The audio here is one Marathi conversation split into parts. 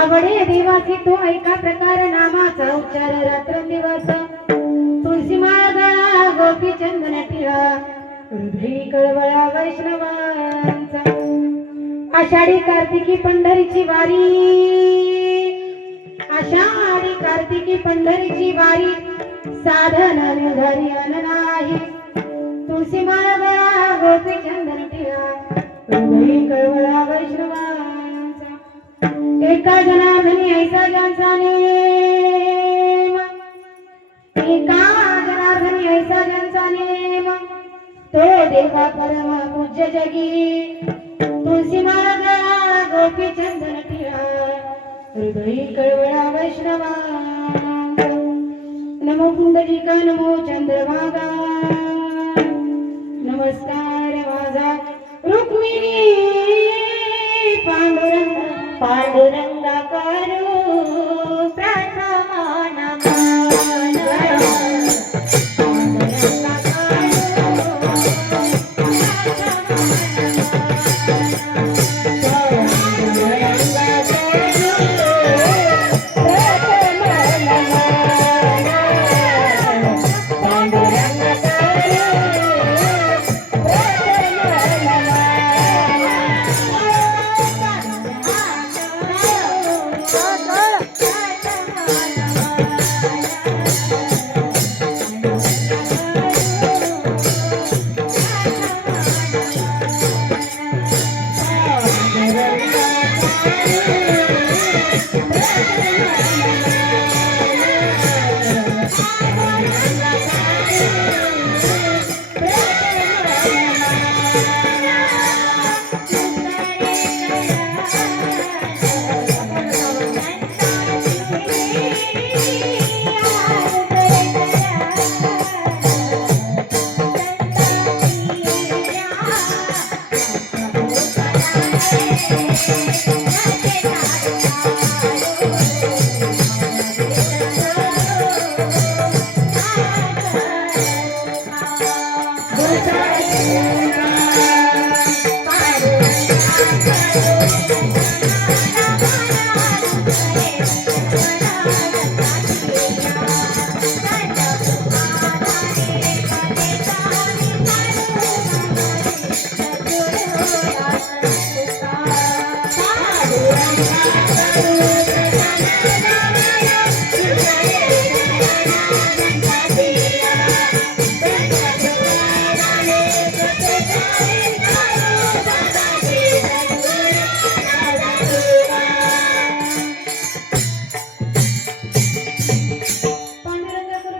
आवडे देवाची तो ऐका प्रकार नामाचा उच्चार रात्रंदिवस तुळशी माळा गळा गोपी चंदन टिळा हृदयी कळवळा वैष्णवांचा आषाढी कार्तिकी पंढरीची वारी आषाढी कार्तिकी पंढरीची वारी साधन निर्धारी अन नाही तुळशी माळा गळा गोपी चंदन टिळा हृदयी कळवळा वैष्णवांचा एका जनार्दनी ऐसा ज्यांचा नेम एका जनार्दनी ऐसा ज्यांचा नेम तो देवा परम पूज्य जगी तुळशी माळा गोपी चंदन टिळा हृदयी कळवळा वैष्णवा नमो पुंडलिका नमो चंद्रभागा नमस्कार माझा रुक्मिणी पांडुरंगा करू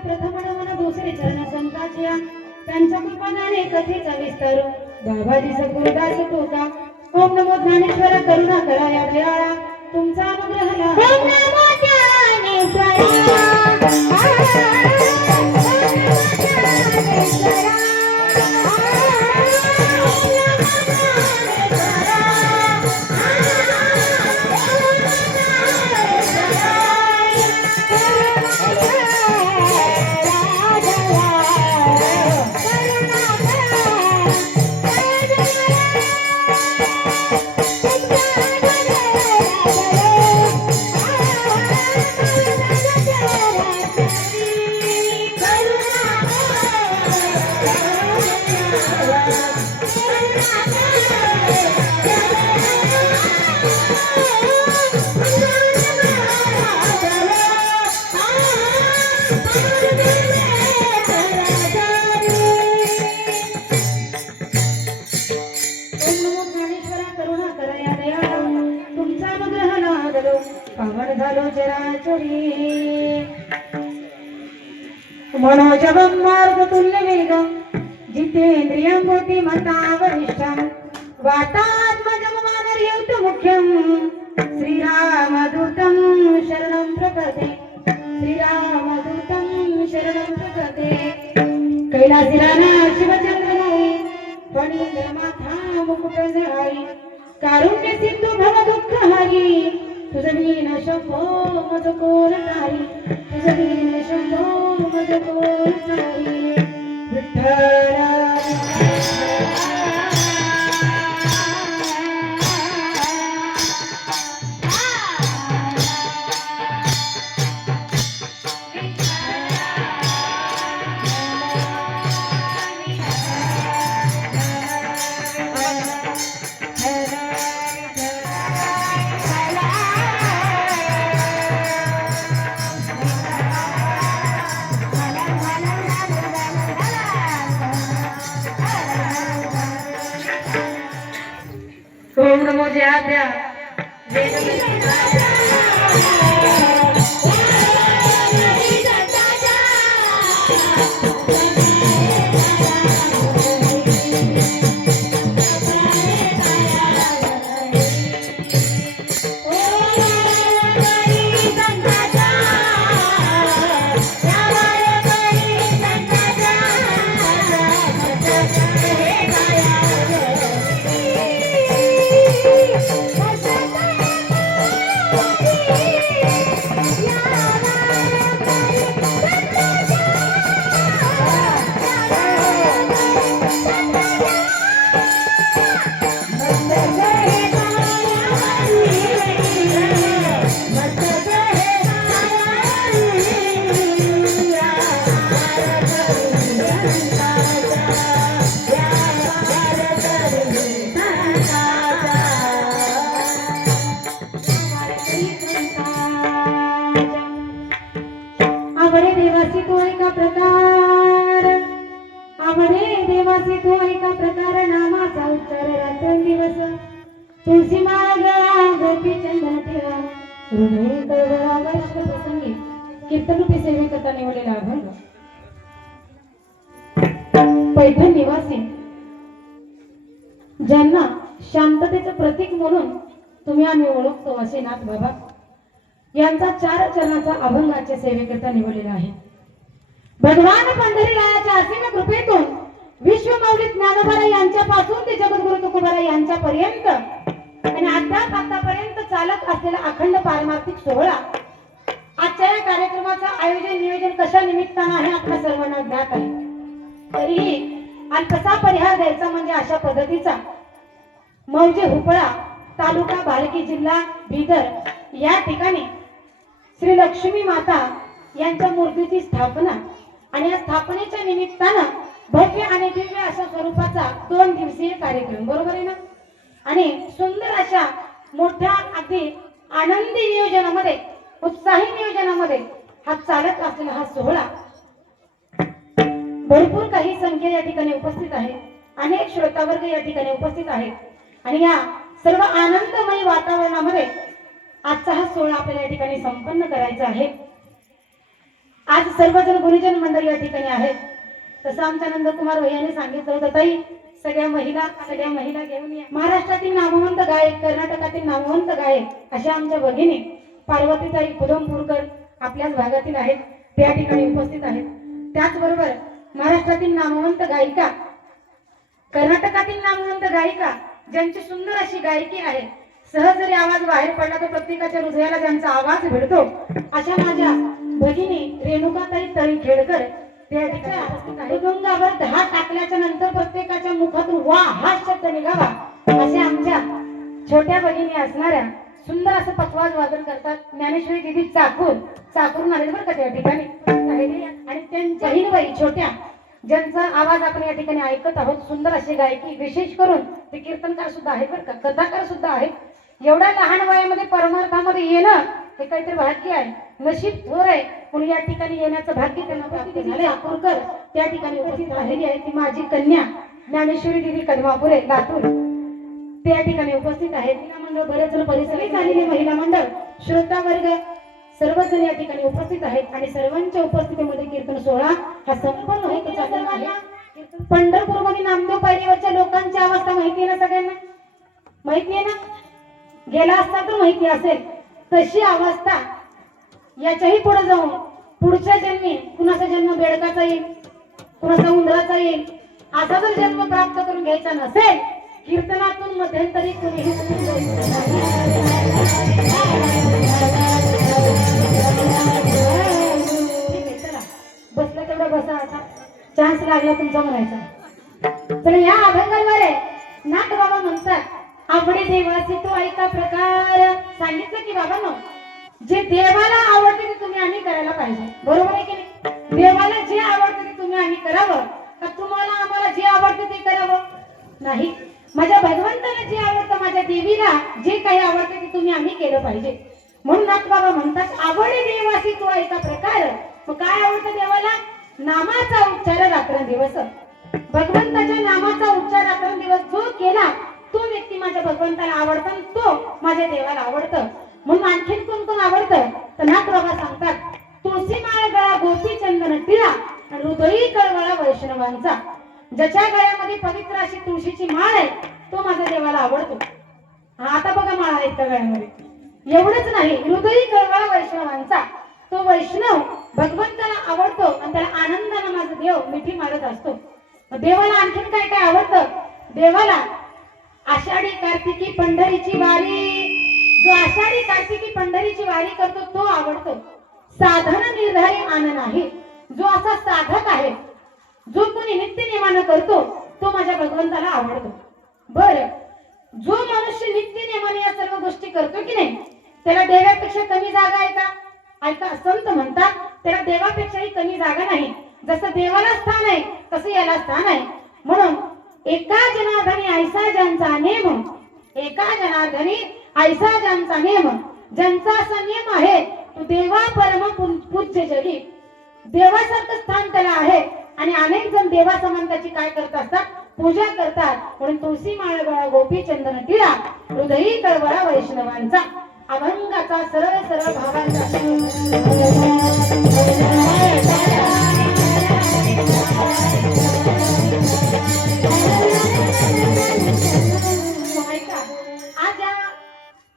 प्रथमा नमन त्यांच्या कृपाने कथेचा विस्तार बाबाजी सकुरदास तुका ओम नमो ज्ञानेश्वर करुणा करा या प्याळा तुमचा अनुग्रह ओम नमो ज्ञानेश्वर लागलो पावन झालो चराचरी मनोजवं मार्गतुल्य वेगं जितेंद्रियं बुद्धिमता वरिष्ठं वातात्मजं वानरयुक्त मुख्यं श्रीरामदूतं शरणं प्रपदे श्रीरामदूतं शरणं प्रपदे कैलासीराना शिवचंद्रमौळी फणींद्रमाथा मुकुटजहारी कारुण्य सिंधू भव दुःख हरी तुझं दीन शंभो मज कोण तारी तुझं दीन शंभो मज कोण तारी विठ्ठल ओम नमो जयाद्या आवडे देवासी तो एका प्रकार आवडे देवासी तो एका प्रकार नामाचा उच्चार रात्रंदिवस तुळशी मागा गोपी चंदन ठेवा हृदय कळवळावर्ष प्रसंगी कीर्तनरूपी सेवेकरता निवडलेला अभंग पैठण निवासी ज्यांना शांततेचं प्रतीक म्हणून तुम्ही आम्ही ओळखतो असे नाथ बाबा यांचा 4 चरणाचा अभंगाच्या सेवेकरता निवडलेला आहे. भगवान पंढरीरायाच्या असीम कृपेतून विश्वमौली ज्ञानोबा यांच्यापासून ते जगद्गुरु तुकोबा यांच्यापर्यंत आणि आतापर्यंत चालत असलेला अखंड पारमार्थिक सोहळा आजच्या या कार्यक्रमाचं आयोजन नियोजन कशा निमित्तानं आहे आपल्या सर्वांना ज्ञात आहे. तरीही अल्पसा परिहार द्यायचा म्हणजे अशा पद्धतीचा मौजे हुपळा तालुका भालकी जिल्हा बिदर या ठिकाणी श्री लक्ष्मी माता यांच्या मूर्तीची स्थापना आणि या स्थापनेच्या निमित्तानं भव्य आणि दिव्य अशा स्वरूपाचा 2 दिवसीय कार्यक्रम बरोबर आहे ना. आणि सुंदर अशा मोठ्या अगदी आनंदी नियोजनामध्ये उत्साही नियोजनामध्ये हा चालत असलेला हा सोहळा भरपूर काही संख्या या ठिकाणी उपस्थित आहे. अनेक श्रोतावर्ग या ठिकाणी उपस्थित आहेत आणि या सर्व आनंदमय वातावरणामध्ये आजचा हा सोहळा आपल्याला या ठिकाणी संपन्न करायचा आहे. आज सर्वजण गुरुजन मंडळ या ठिकाणी आहेत. तसं आमच्या नंदकुमार भैयाने सांगितलं होतं ताई सगळ्या महिला घेऊन या. महाराष्ट्रातील नामवंत गायक कर्नाटकातील नामवंत गायक अशा आमच्या भगिनी पार्वतीताई कुदमपूरकर आपल्याच भागातील आहेत त्या ठिकाणी उपस्थित आहेत. त्याचबरोबर महाराष्ट्रातील नामवंत गायिका कर्नाटकातील नामवंत गायिका ज्यांची सुंदर अशी गायकी आहे सहज जरी आवाज बाहेर पडला तर प्रत्येकाच्या हृदयाला ज्यांचा आवाज भिडतो अशा माझ्या भगिनी रेणुकाताई तळीखेडकर त्या ठिकाणी उपस्थित आहेत. मृदुंगावर 10 टाकल्याच्या नंतर प्रत्येकाच्या मुखातून वा हा शब्द निघावा असे आमच्या छोट्या भगिनी असणाऱ्या सुंदर असं पखवाज वादन करतात. ज्ञानेश्वरी दिदी चाकूरून आले बरं का त्या ठिकाणी आणि त्यांच्या बहिणबाई छोट्या ज्यांचा आवाज आपण या ठिकाणी ऐकत आहोत. सुंदर अशी गायकी विशेष करून ते कीर्तनकार सुद्धा आहेत बरं का कथाकार सुद्धा आहेत. एवढ्या लहान वयामध्ये परमार्थामध्ये येणं हे काहीतरी भाग्य आहे नशीब थोर आहे. म्हणून या ठिकाणी येण्याचं भाग्य त्यांना प्राप्त झाले. अपूरकर त्या ठिकाणी उपस्थित राहिली आहे ती माझी कन्या ज्ञानेश्वरी दिदी कदमापुरे लातूर त्या ठिकाणी उपस्थित आहेत. महिला मंडळ बरेच जण परिसरात आलेले महिला मंडळ श्रोता वर्ग सर्वजण या ठिकाणी उपस्थित आहेत आणि सर्वांच्या उपस्थितीमध्ये कीर्तन सोहळा हा संपन्न होत चालला आहे. पंढरपूरमध्ये नामदेव पायरीवरच्या लोकांची अवस्था माहिती आहे ना सगळ्यांना? माहिती आहे ना? गेला असता तर माहिती असेल. तशी अवस्था याच्याही पुढे जाऊन पुढच्या जन्मी कुणाचा जन्म बेडकाचा येईल, कुणाचा उंदराचा येईल. असा जर जन्म प्राप्त करून घ्यायचा नसेल, कीर्तनातून मध्यंतरी कुणीही बसला तेवढा बसा. आता चान्स लागला तुमचा म्हणायचा. तर या अभंगाद्वारे नाथ बाबा म्हणतात, आवडे देवाचे तो ऐका प्रकार. सांगितलं की बाबांनो, जे देवाला आवडते ते तुम्ही आम्ही करायला पाहिजे. बरोबर आहे की नाही? देवाला जे आवडते ते तुम्ही आम्ही करावं का तुम्हाला आम्हाला जे आवडते ते करावं? नाही, माझ्या भगवंताला जे आवडतं, माझ्या देवीला जे काही आवडते ते तुम्ही आम्ही केलं पाहिजे. म्हणून नाथ बाबा म्हणतात, आवडे देवासी तो ऐका प्रकार. मग काय आवडतं देवाला? नामाचा उच्चार रात्रंदिवस. भगवंताच्या नामाचा उच्चार रात्रंदिवस जो केला तो व्यक्ती माझ्या भगवंताला आवडतो, तो माझ्या देवाला आवडतं. म्हणून आणखीन कोण कोण आवडतं तर नाथ बाबा सांगतात, तुळशी माळ गळा गोपी चंदन टिळा हृदयी कळवळा वैष्णवांचा. ज्याच्या गळ्यामध्ये पवित्र अशी तुळशीची माळ आहे तो माझ्या देवाला आवडतो. आता बघा माळ आहेत त्या गळ्यामध्ये. एवढंच नाही, हृदयी कळवळा वैष्णवांचा. तो वैष्णव भगवंताला आवडतो आणि त्याला आनंदाने माझा देव मिठी मारत असतो. देवाला आणखीन काय काय आवडतं? देवाला आषाढी कार्तिकी पंढरीची वारी, जो आषाढी कार्तिकी पंढरीची वारी करतो तो आवडतो. साधन निर्धारी आनंद आहे, जो असा साधक आहे, जो कोणी नित्य नियमानं करतो तो माझ्या भगवंताला आवडतो. बर, जो मनुष्य नित्य नियमाने या सर्व गोष्टी करतो की नाही, त्याला देवापेक्षा कमी जागा आहे का? ऐका, संत म्हणतात त्याला देवापेक्षाही कमी जागा नाही. जसं देवाला स्थान आहे तसं याला स्थान आहे. म्हणून एका जनार्दनी ऐसा ज्यांचा नेम, एका जनार्दनी ऐसा ज्यांचा नेम, ज्यांचा असा नियम आहे तो देवा परम पूज्य जगी. देवासारखं स्थान त्याला आहे आणि अनेक जण देवा समानताची काय करत असतात? पूजा करतात. म्हणून तुळशी माळ गळा गोपी चंदन टिळा हृदयी कळवळा वैष्णवांचा. अभंगाचा सरळ सरळ भावांचा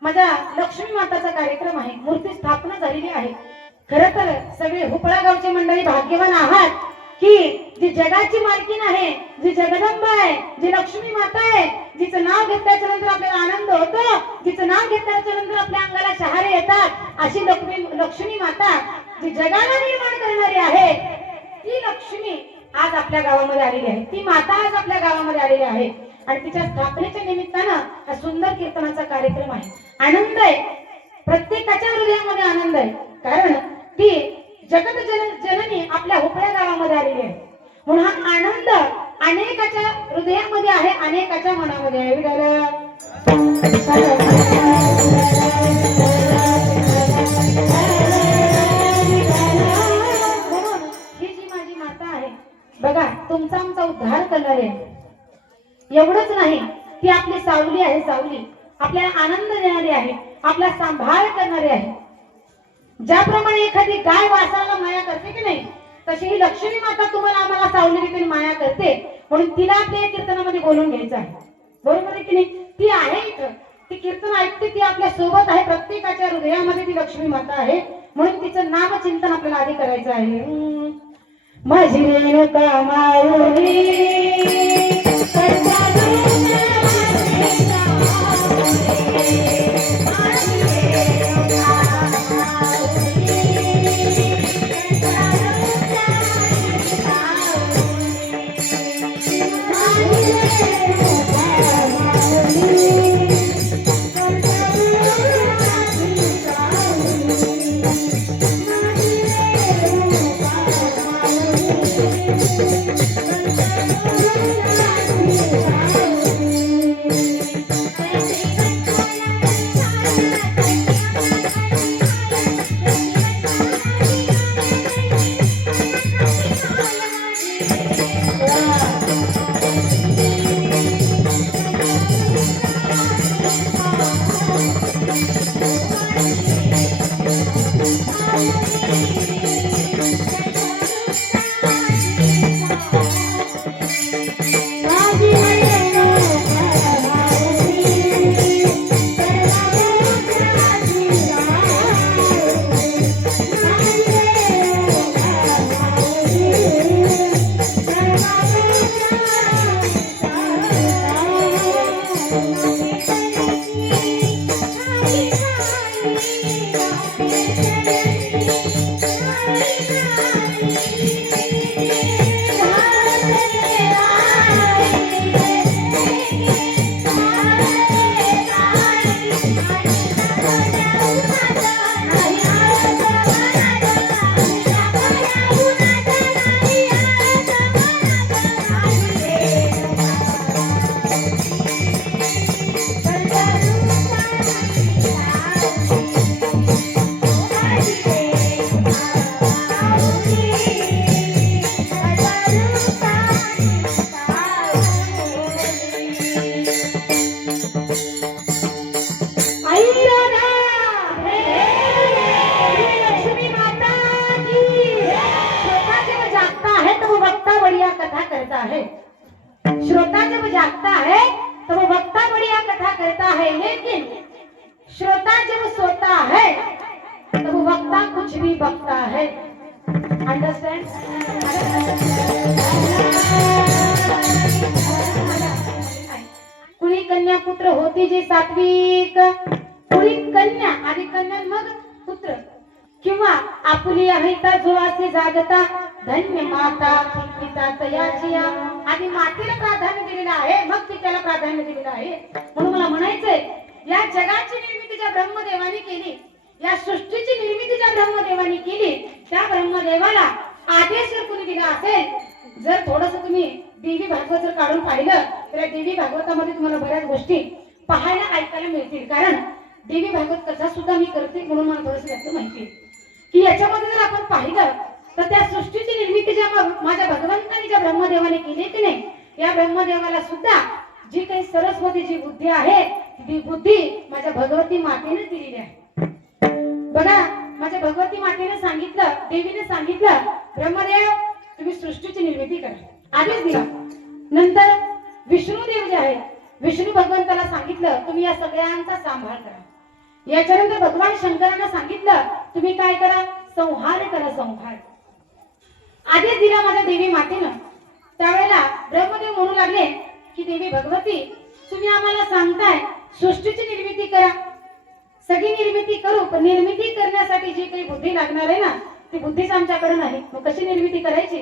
माझ्या लक्ष्मी माताचा कार्यक्रम आहे, मूर्ती स्थापना झालेली आहे. खरं तर सगळे हुपळा गावचे मंडळी भाग्यवान आहात की जी जगाची मालकीण आहे, जी जगदंबा आहे, जी लक्ष्मी माता आहे, जिचं नाव घेतल्याच्या नंतर आपल्याला आनंद होतो, जिचं नाव घेतल्याच्या नंतर आपल्या अंगाला शहारे येतात, अशी लक्ष्मी माता जी जगाला निर्माण करणारी आहे, ती लक्ष्मी आज आपल्या गावामध्ये आलेली आहे. ती माता आज आपल्या गावामध्ये आलेली आहे आणि तिच्या स्थापनेच्या निमित्तानं हा सुंदर कीर्तनाचा कार्यक्रम आहे. आनंद आहे, प्रत्येकाच्या हृदयामध्ये आनंद आहे, कारण ती जगत जननी आपल्या हुपळ्या गावामध्ये आलेली आहे. म्हणून हा आनंद अनेकाच्या हृदयामध्ये आहे, अनेकाच्या मनामध्ये आहे. म्हणून ही जी माझी माता आहे बघा, तुमचा आमचा उद्धार करणारी आहे. एवढंच नाही, ती आपली सावली आहे. सावली आपल्याला आनंद देणारी आहे, आपला सांभाळ करणारी आहे. ज्याप्रमाणे एखादी गाय वासराला माया करते की नाही, तशी ही लक्ष्मी माता तुम्हाला आम्हाला सावली रीतीने माया करते. म्हणून तिला आपल्या कीर्तनामध्ये बोलून घ्यायचं आहे. बरोबर आहे की नाही? ती आहे इथं, ती कीर्तन ऐकते, ती आपल्या सोबत आहे. प्रत्येकाच्या हृदयामध्ये ती लक्ष्मी माता आहे. म्हणून तिचं नामचिंतन आपल्याला आधी करायचं आहे. माझी रेणुका माऊली श्रोता जब जागता है तो वो वक्ता बढ़िया कथा करता है, लेकिन श्रोता जब सोता है तो वो वक्ता कुछ भी बकता है। अंडरस्टैंड? कुणी कन्या पुत्र होती जे सात्विक, कुणी कन्या आधी कन्या मग पुत्र, किंवा आपुली अहिता जुळासे जागता धन्य माता पिता तयाचिया, आधी मातेला प्राधान्य दिलेलं आहे मग पित्याला प्राधान्य दिलेलं आहे। म्हणून मला म्हणायचंय, या जगाची निर्मिती ज्या ब्रह्मदेवाने केली, या सृष्टीची निर्मिती ज्या ब्रह्मदेवाने केली, त्या ब्रह्मदेवाला आदेश जर कोणी दिला असेल, जर थोडस तुम्ही देवी भागवत जर काढून पाहिलं तर देवी भागवतामध्ये तुम्हाला बऱ्याच गोष्टी पाहायला ऐकायला मिळतील। कारण देवी भागवत कथा सुद्धा मी करते म्हणून मला थोडंसं त्याचं माहिती आहे की याच्यामध्ये जर आपण पाहिलं तर त्या सृष्टीची निर्मिती ज्या माझ्या भगवंताने ज्या ब्रह्मदेवाने केली की नाही, या ब्रह्मदेवाला सुद्धा जी काही सरस्वतीची बुद्धी आहे ती बुद्धी माझ्या भगवती मातेने दिलेली आहे। बघा, माझ्या भगवती मातेने सांगितलं, देवीने सांगितलं, ब्रह्मदेव तुम्ही सृष्टीची निर्मिती करा, आदेश दिला। नंतर विष्णुदेव जे आहे, विष्णू भगवंताला सांगितलं तुम्ही या सगळ्यांचा सांभाळ करा। याच्यानंतर भगवान शंकरांना सांगितलं तुम्ही काय करा, संहार करा, संहार आदेश दिला माझ्या देवी मातेनं। त्यावेळेला ब्रह्मदेव म्हणू लागले की देवी भगवती तुम्ही आम्हाला सांगताय सृष्टीची निर्मिती करा, सगळी निर्मिती करू, पण निर्मिती करण्यासाठी जी काही बुद्धी लागणार आहे ना ती बुद्धीच आमच्याकडे नाही, मग कशी निर्मिती करायची?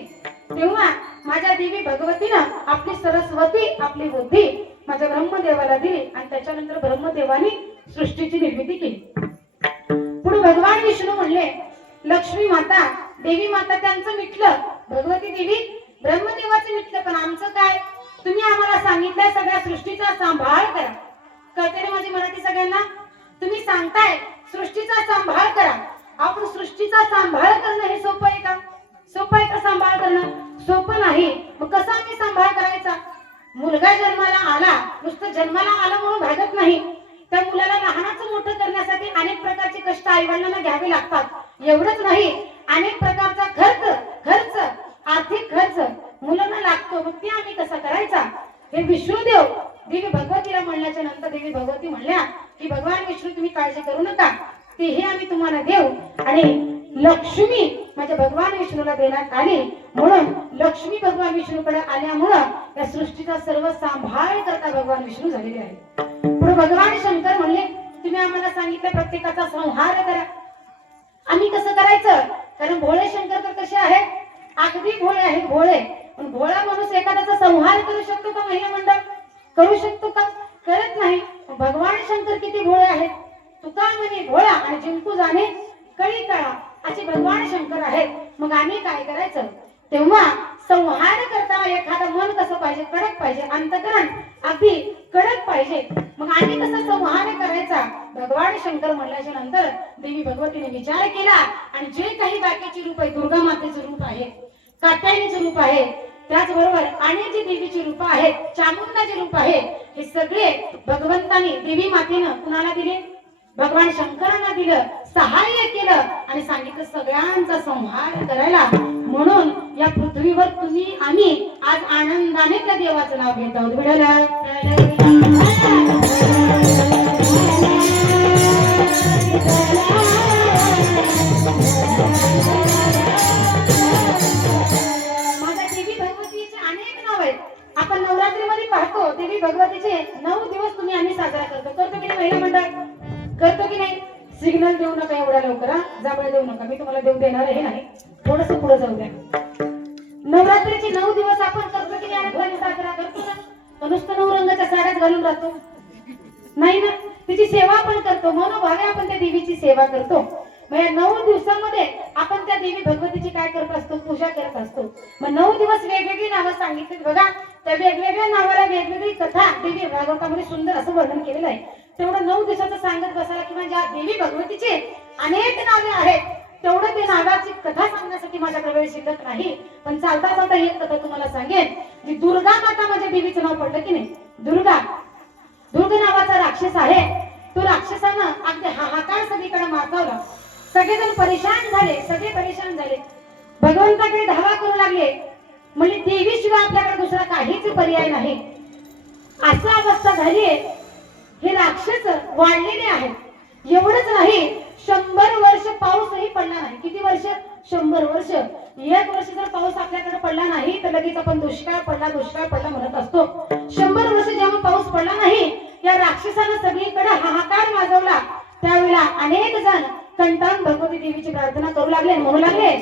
तेव्हा माझ्या देवी भगवतीनं आपली सरस्वती, आपली बुद्धी माझ्या ब्रह्मदेवाला दिली आणि त्याच्यानंतर ब्रह्मदेवानी सृष्टीची निर्मिती केली। पुढे भगवान विष्णू म्हणले, लक्ष्मी माता, देवी माता त्यांचं मिटलं, भगवती देवी ब्रह्मदेवाचं मिटलं, पण आमचं काय? तुम्ही आम्हाला सांगितलंय सगळ्या सृष्टीचा सांभाळ करा। कळते ना माझी मराठी सगळ्यांना? तुम्ही सांगताय सृष्टीचा सांभाळ करा, आपण सृष्टीचा सांभाळ करणं हे सोपं आहे का? सोपं आहे का सांभाळ करणं? सोपं नाही। मग कसा आम्ही सांभाळ करायचा? मुलगा जन्माला आला, नुसतं जन्माला आला म्हणून भागत नाही, त्या मुलाला लहानाचं मोठं करण्यासाठी अनेक प्रकारचे कष्ट आईवडिलांना घ्यावे लागतात। एवढंच नाही, अनेक प्रकारचा खर्च आर्थिक खर्च मुलांना लागतो, मग ते आम्ही कसा करायचा? हे विष्णुदेव देवी भगवतीला म्हणल्याच्या नंतर देवी भगवती म्हणल्या की भगवान विष्णू तुम्ही काळजी करू नका, तेही आम्ही तुम्हाला देऊ। आणि लक्ष्मी माझ्या भगवान विष्णूला देण्यात आली, म्हणून लक्ष्मी भगवान विष्णूकडे आल्यामुळं या सृष्टीचा सर्व सांभाळ करता भगवान विष्णू झालेले आहे। पुढे भगवान शंकर म्हणले तुम्ही आम्हाला सांगितलं प्रत्येकाचा संहार करा, आम्ही कसं करायचं? कारण भोळे शंकर तर कसे आहेत? अगदी भोळे आहेत, भोळे। पण भोळा माणूस एखाद्याचा संहार करू शकतो का? महिला मंडळ करू शकतो का? करत नाही। भगवान शंकर किती भोळे आहेत, तुका म्हणे भोळा आणि जिंकू जाणे कळी कळा, असे भगवान शंकर आहेत। मग आम्ही काय करायचं? तेव्हा संहार करताना एखादं मन कसं पाहिजे? कडक पाहिजे, अंतकरण अगदी कडक पाहिजे। मग आम्ही कसं संहार करायचा? भगवान शंकर म्हणल्याच्या नंतर देवी भगवतीने विचार केला आणि जे काही बाकीचे रूप आहे, दुर्गा मातेचे रूप आहे, कात्यायनीचे रूप आहे, त्याचबरोबर अनेक जी देवीची रूप आहेत, चामुंडाचे रूप आहे, हे सगळे भगवंतानी देवी मातेनं कुणाला दिले? भगवान शंकरांना दिलं, सहाय्य केलं आणि सांगितलं सगळ्यांचा संहार करायला। म्हणून या पृथ्वीवर तुम्ही आम्ही आज आनंदाने त्या देवाचं नाव घेत आहोत। माझ्या देवी भगवतीचे अनेक नाव आहेत। आपण नवरात्रीमध्ये पाहतो देवी भगवतीचे 9 दिवस तुम्ही आम्ही साजरा करतो की नाही? महिला मंडळ करतो की नाही? सिग्नल देऊ नका एवढ्या लवकर, हा जांभळे देऊ नका, मी तुम्हाला देऊ देणार आहे नाही, थोडस पुढे जाऊ द्या. नवरात्रीचे 9 दिवस आपण करतो की नाही साजरा करतो ना, तर नुसतं 9 रंगाच्या साड्यात घालून राहतो नाही ना, तिची सेवा पण करतो, मनोभावे आपण त्या देवीची सेवा करतो. मग या 9 दिवसांमध्ये आपण त्या देवी भगवतीची काय करत असतो, पूजा करत असतो. मग 9 दिवस वेगवेगळी नावं सांगितली बघा, त्या वेगवेगळ्या नावाला वेगवेगळी कथा देवी भागवतामध्ये सुंदर असं वर्णन केलेलं आहे. तेवढं 9 दिवसाचं सांगत बसायला किंवा ज्या देवी भगवतीचे अनेक नावे आहेत तेवढं ते नावाची कथा सांगण्यासाठी माझ्याकडे वेळ शिल्लक नाही. पण चालता चालता एक कथा तुम्हाला सांगेन. जी दुर्गा माता माझ्या देवीचं नाव पडलं की नाही, दुर्गा नावाचा राक्षस आहे. तो राक्षसानं अगदी हाहाकार सगळीकडे माजवला, सगळेजण परेशान झाले, भगवंताकडे धावा करू लागले. म्हणजे देवीशिवाय आपल्याकडे दुसरा काहीच पर्याय नाही, अशी अवस्था झालीये. हे राक्षस वाढलेले आहेत. एवढंच नाही, 100 वर्ष पाऊसही पडला नाही. किती वर्ष? 100 वर्ष. एक वर्ष जर पाऊस आपल्याकडे पडला नाही तर लगेच आपण दुष्काळ पडला म्हणत असतो. 100 वर्ष जेव्हा पाऊस पडला नाही, या राक्षसानं सगळीकडे हाहाकार माजवला. त्यावेळेला अनेक जण कंटाळून भगवती देवीची प्रार्थना करू लागले, म्हणू लागले,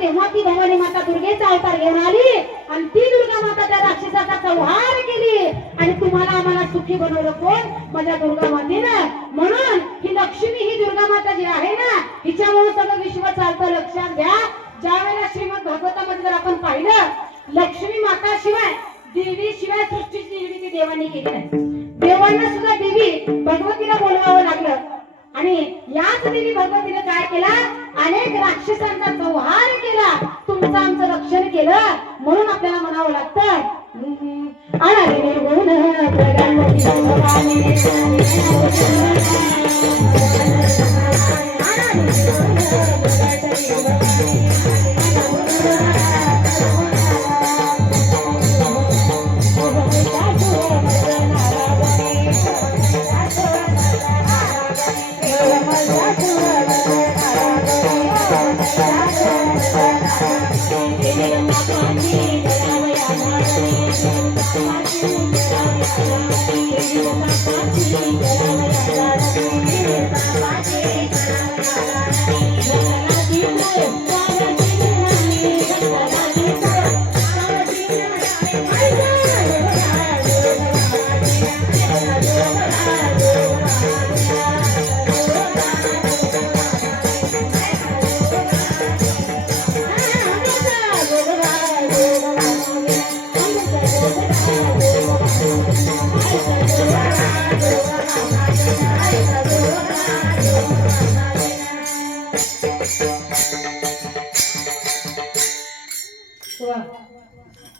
तेव्हा ती भवानी माता दुर्गेचा अवतार घेऊन आली आणि ती दुर्गा माता त्या राक्षसाचा संहार केली. आणि तुम्हाला आम्हाला सुखी बनवलं कोण? माझ्या दुर्गा मातेनं. म्हणून ही लक्ष्मी, ही दुर्गा माता जी आहे ना, हिच्यामुळे सगळं विश्व चालतं. लक्षात घ्या, ज्या वेळेला श्रीमद भागवतामध्ये जर आपण पाहिलं, लक्ष्मी माता शिवाय, देवी शिवाय सृष्टीची निर्मिती देवांनी केली नाही. देवांना सुद्धा देवी भगवतीला बोलवावं लागलं. आणि याच देवी भगवतीने काय केला? अनेक राक्षसांचा संहार केला, तुमचं आमचं रक्षण केलं. म्हणून आपल्याला म्हणावं लागतं,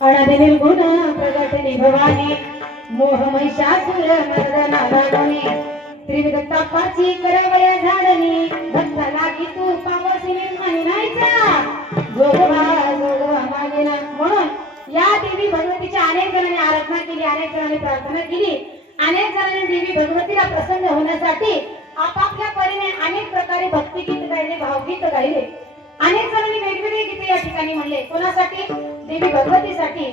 अनादिनील गुण प्रगटनी भवानी, मोह महिषासुर मर्दना लागणी, त्रिविध तापाची करवया झाडणी, भक्त लागी तू पावसिनी महिनायचा, जोगवा मागेना. म्हणून या देवी भगवतीच्या अनेक जणांनी आराधना केली, अनेक जणांनी प्रार्थना केली, अनेक जणांनी देवी भगवतीला प्रसन्न होण्यासाठी आपापल्या परीने अनेक प्रकारे भक्तिगीत गायले, भावगीत गायले. अनेक जणांनी वेगवेगळे गीते या ठिकाणी म्हणले. कोणासाठी? देवी भगवतीसाठी.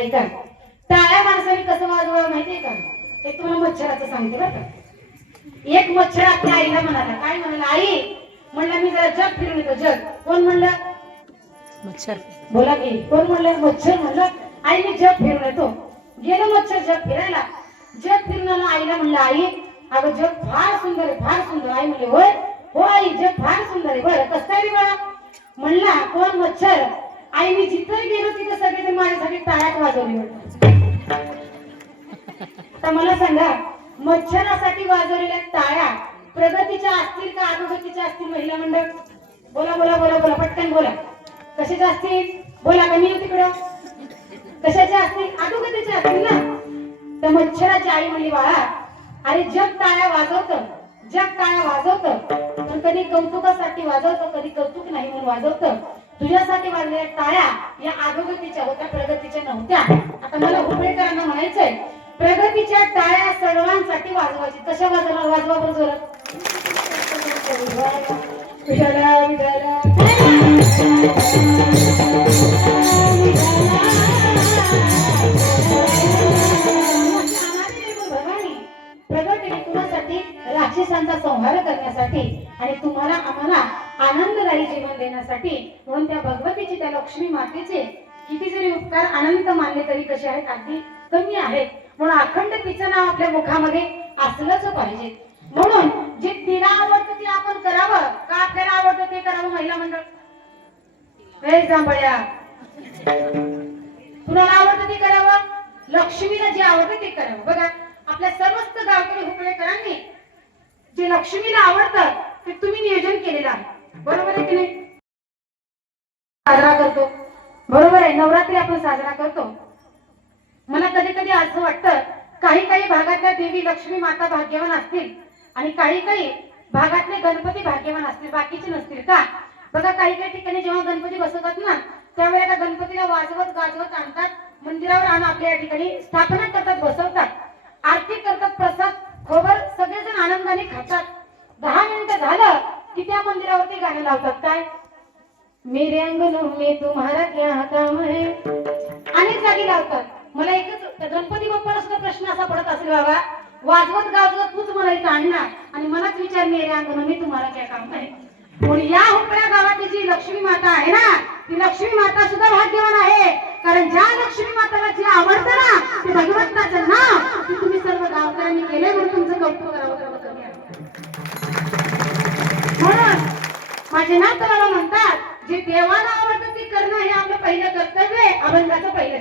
ऐका, टाळ्या माणसाने कसं वाजवावं माहितीये का? ते तुम्हाला मच्छराचं सांगते बरं का. एक मच्छर आपल्या आईला म्हणाला, काय म्हणाला? आई म्हणला मी जरा जग फिरून येतो. जग कोण म्हणलं? मच्छर. बोला की कोण म्हणलं? मच्छर म्हणलं. आई मी जग फिरून येतो. गेलो मच्छर जग फिरायला. जग फिरून आला. आईला म्हणलं, आई अगं जग फार सुंदर आहे, फार सुंदर. आई म्हणले, होय हो आई जग फार सुंदर आहे. बरं कसं काय रे बाळा? म्हणला, कोण? मच्छर. आई मी जिथं गेलो तिथं सगळेजण माझ्यासाठी टाळ्यात वाजवली म्हणतात. आता मला सांगा, मच्छरासाठी वाजवलेल्या टाळ्या प्रगतीच्या असतील का अधोगतीच्या असतील? महिला मंडळ बोला बोला बोला बोला, पटकन बोला. कशाच्या असतील? बोला कमी तिकडं. कशाच्या असतील? अधोगतीच्या असतील ना. तर मच्छराची आई म्हणली, बाळा अरे जग टाळ्या वाजवतं, जग टाळ्या वाजवतं, पण कधी कौतुकासाठी वाजवतं, कधी कौतुक नाही म्हणून वाजवतं. तुझ्यासाठी वाजलेल्या टाळ्या या अधोगतीच्या होत्या, प्रगतीच्या नव्हत्या. आता मला हुबळेकरांना म्हणायचंय, प्रगतीच्या टाळ्या सर्वांसाठी वाजवायची. कशा वाजवणार? वाजवा बरं जोरात. विठाला विठाला प्रगतीने कुणासाठी? राक्षसांचा संहार करण्यासाठी आणि तुम्हाला आम्हाला आनंददायी जीवन देण्यासाठी. म्हणून त्या भगवतीचे, त्या लक्ष्मी मातेचे किती जरी उपकार अनंत मानले तरी कसे आहेत? अगदी कमी आहेत. म्हणून अखंड तिचं नाव आपल्या मुखामध्ये असलंच पाहिजे. म्हणून जे तिला आवडतं ते आपण करावं का आपल्याला आवडतं ते करावं? महिला मंडळ हे जांभळ्या, कुणाला आवडतं ते करावं? लक्ष्मीला जे आवडतं ते करावं. बघा आपल्या सर्वस्त गावकरी हुबळेकरांनी जे लक्ष्मीला आवडतं ते तुम्ही नियोजन केलेलं आहे. बरोबर आहे की नाही? साजरा करतो, बरोबर आहे. नवरात्री आपण साजरा करतो. मला कधी कधी असं वाटतं, काही काही भागातल्या देवी लक्ष्मी माता भाग्यवान असतील आणि काही काही भागातले गणपती भाग्यवान असतील, बाकीचे नसतील का? बघा काही काही ठिकाणी जेव्हा गणपती बसवतात ना, त्यावेळेला गणपतीला वाजवत गाजवत आणतात, मंदिरावर आणून आपल्या ठिकाणी स्थापना करतात, बसवतात, आरती करतात, प्रसाद खोबर सगळेजण आनंदाने खातात. 10 मिनिटं झालं की त्या मंदिरावरती गाणं लावतात. काय? मेरे अंगनों में तुम्हारा क्या काम है? अनेक जागी लावतात. मला एकच गणपती बाप्पाला सुद्धा प्रश्न असा पडत असेल, बाबा वाजवत गाजवत तूच म्हणायचं आणणार आणि मलाच विचार मेरे अंगनों में तुम्हारा क्या काम है? म्हणून या हुपळ्या गावातली जी लक्ष्मी माता आहे ना, ती लक्ष्मी माता सुद्धा भाग्यवान आहे. कारण ज्या लक्ष्मी माताला जे आवडतं ना ते भगवंताचं नाव ते तुम्ही सर्व गावकऱ्यांनी केले, म्हणून तुमचं कौतुक करावं कमी आहे. म्हणून माझे नाथ मला म्हणतात, जे देवाला आवडतं ते करणं हे आपलं पहिलं कर्तव्य आहे, अभंगाचं पहिलं.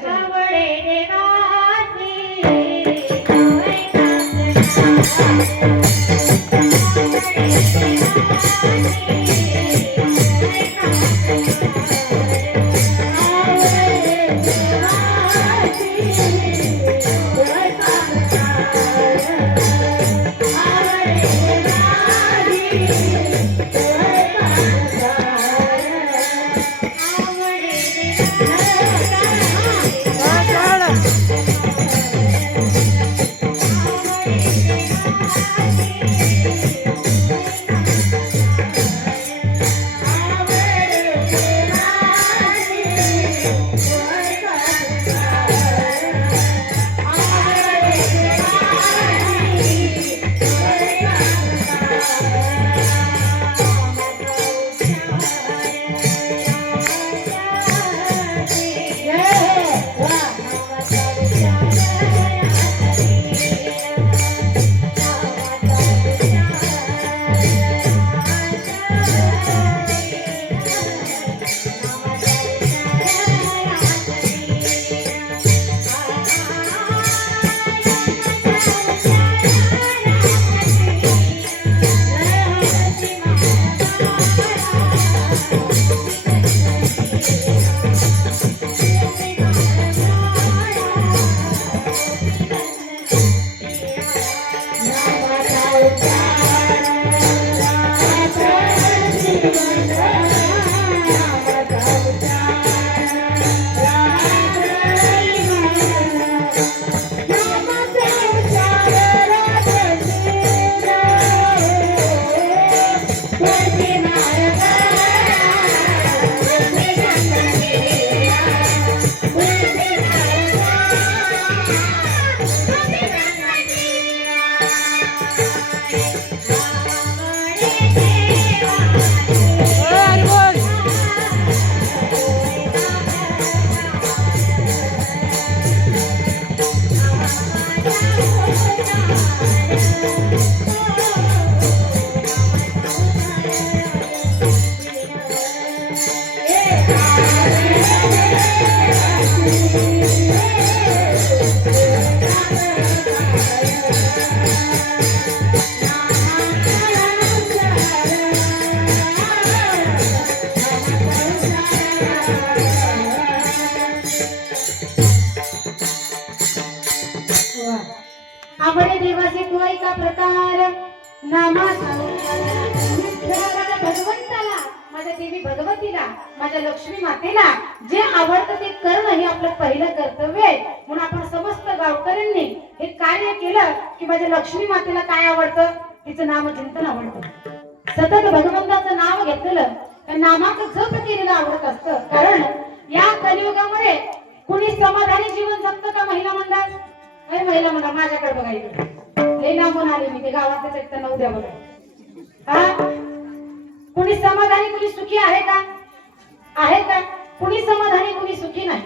नामाचा माझ्या भगवंताला, माझ्या देवी भगवतीला, माझ्या लक्ष्मी मातेला जे आवडतं ते करणं हे आपलं पहिलं कर्तव्य आहे. म्हणून आपण समस्त गावकऱ्यांनी हे कार्य केलं की माझ्या लक्ष्मी मातेला काय आवडतं, तिचं नामचिंतन आवडतं. सतत भगवंताचं नाव घेतलेलं, त्या नामाचं जप केलेलं आवडत असतं. कारण या कलियुगामध्ये कुणी समाधानी जीवन जगतं का महिला मंडळ? अरे महिला मंडळ माझ्याकडे बघा, इकडे लई लांबून आले मी, ते गावातच एक त्यांना उद्या बघा. हा, कुणी समाधानी कुणी सुखी आहे का? आहे का? कुणी समाधानी कुणी सुखी नाही.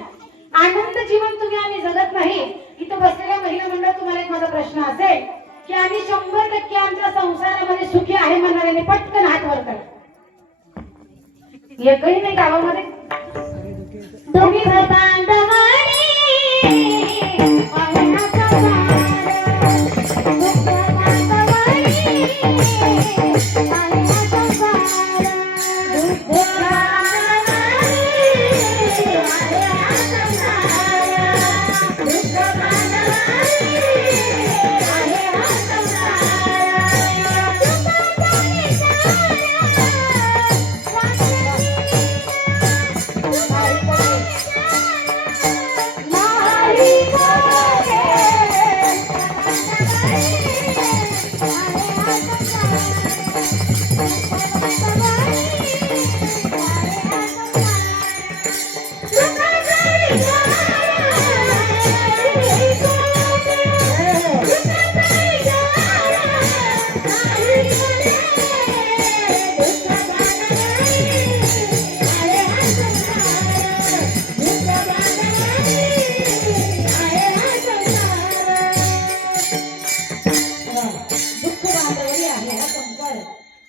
आनंद जीवन तुम्ही आम्ही जगत नाही. इथं बसलेल्या महिला मंडळ, तुम्हाला एक माझा प्रश्न असेल की आम्ही 100% आमच्या संसारामध्ये सुखी आहे म्हणणाऱ्याने पटकन हात वर करा. एकही नाही गावामध्ये. तुम्ही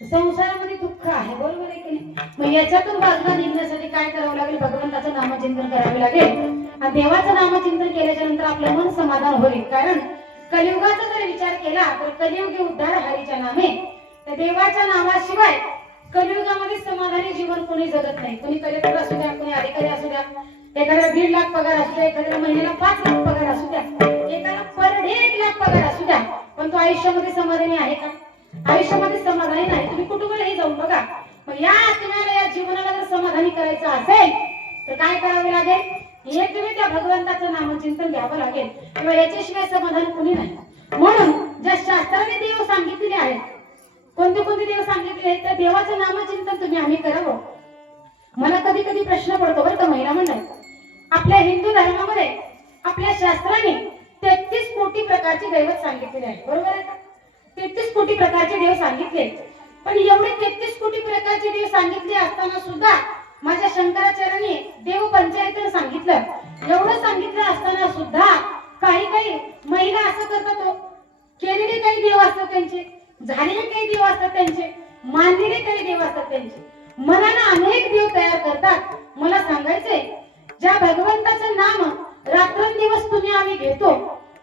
संसारामध्ये दुःख आहे, बरोबर आहे की नाही? मग याच्यातून बाजूला निघण्यासाठी काय करावं लागेल? भगवंताचं नामचिंतन करावे लागेल. आणि देवाचं नामचिंतन केल्याच्या नंतर आपलं मन समाधान होईल. कारण कलियुगाचा जर विचार केला तर कलियुगी उद्धार हरीच्या नामे. तर देवाच्या नावाशिवाय कलियुगामध्ये समाधानी जीवन कोणी जगत नाही. कोणी कलेक्टर असू द्या, कोणी अधिकारी असू द्या, एखाद्याला 1.5 लाख पगार असू द्या, एखाद्याला महिन्याला 5 लाख पगार असू द्या, एखाद्याला पर डे 1 लाख पगार असू द्या, पण तो आयुष्यामध्ये समाधानी आहे का? आयुष्यामध्ये समाधानी नाही. तुम्ही कुटुंबालाही जाऊन बघा. मग या आत्म्याला, या जीवनाला जर समाधानी करायचं असेल तर काय करावे लागेल? एक तुम्ही त्या भगवंताचं नामचिंतन घ्यावं लागेल. किंवा याच्याशिवाय समाधान कोणी नाही. म्हणून ज्या शास्त्राने देव सांगितलेले आहेत, कोणते कोणते देव सांगितले आहेत, त्या देवाचं नामचिंतन तुम्ही आम्ही करावं. मला कधी कधी प्रश्न पडतो बरं का महिला मंडळ, आपल्या हिंदू धर्मामध्ये आपल्या शास्त्राने 33 कोटी प्रकारचे दैवत सांगितलेले आहेत, बरोबर आहे का? 33 कोटी प्रकारचे देव सांगितले. पण एवढे 33 कोटी प्रकारचे देव सांगितले असताना सुद्धा माझ्या शंकराचार्यांनी देव पंचायतीने सांगितलं. एवढं सांगितलं असताना सुद्धा काही काही महिला असं करतात, केलेले काही देव असतात त्यांचे, झालेले काही देव असतात त्यांचे, मानलेले काही देव असतात त्यांचे, मनाला अनेक देव तयार करतात. मला सांगायचंय, ज्या भगवंताचं नाम रात्रंदिवस तुम्ही आम्ही घेतो,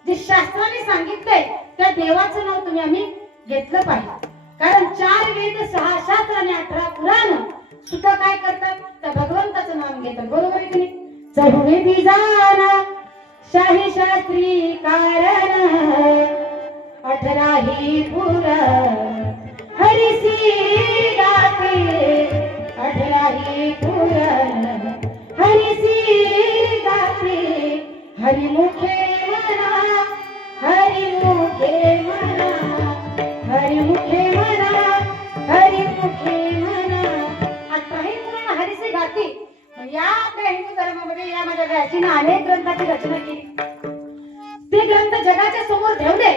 जे शास्त्राने सांगितलंय त्या देवाचं नाव तुम्ही आम्ही घेतलं पाहिजे. कारण 4 वेद 6 शास्त्र आणि 18 पुराण सुद्धा काय करतात? त्या भगवंताचं नाम घेतात, बरोबर आहे की नाही? चहुवेदी जाना शाही शास्त्री कारण 18 ही पुराण हरिसी गाते, 18 ही पुराण हरिसी गाते. हरिमुखे म्हणा, हरिमुखे म्हणा, हरिमुखे म्हणा, हरिमुखे म्हणा. 18 ही पुराण हरिसी गाते. या आपल्या हिंदू धर्मामध्ये या माझ्या गायचीनं अनेक ग्रंथाची रचना केली. ते ग्रंथ जगाच्या समोर ठेवले.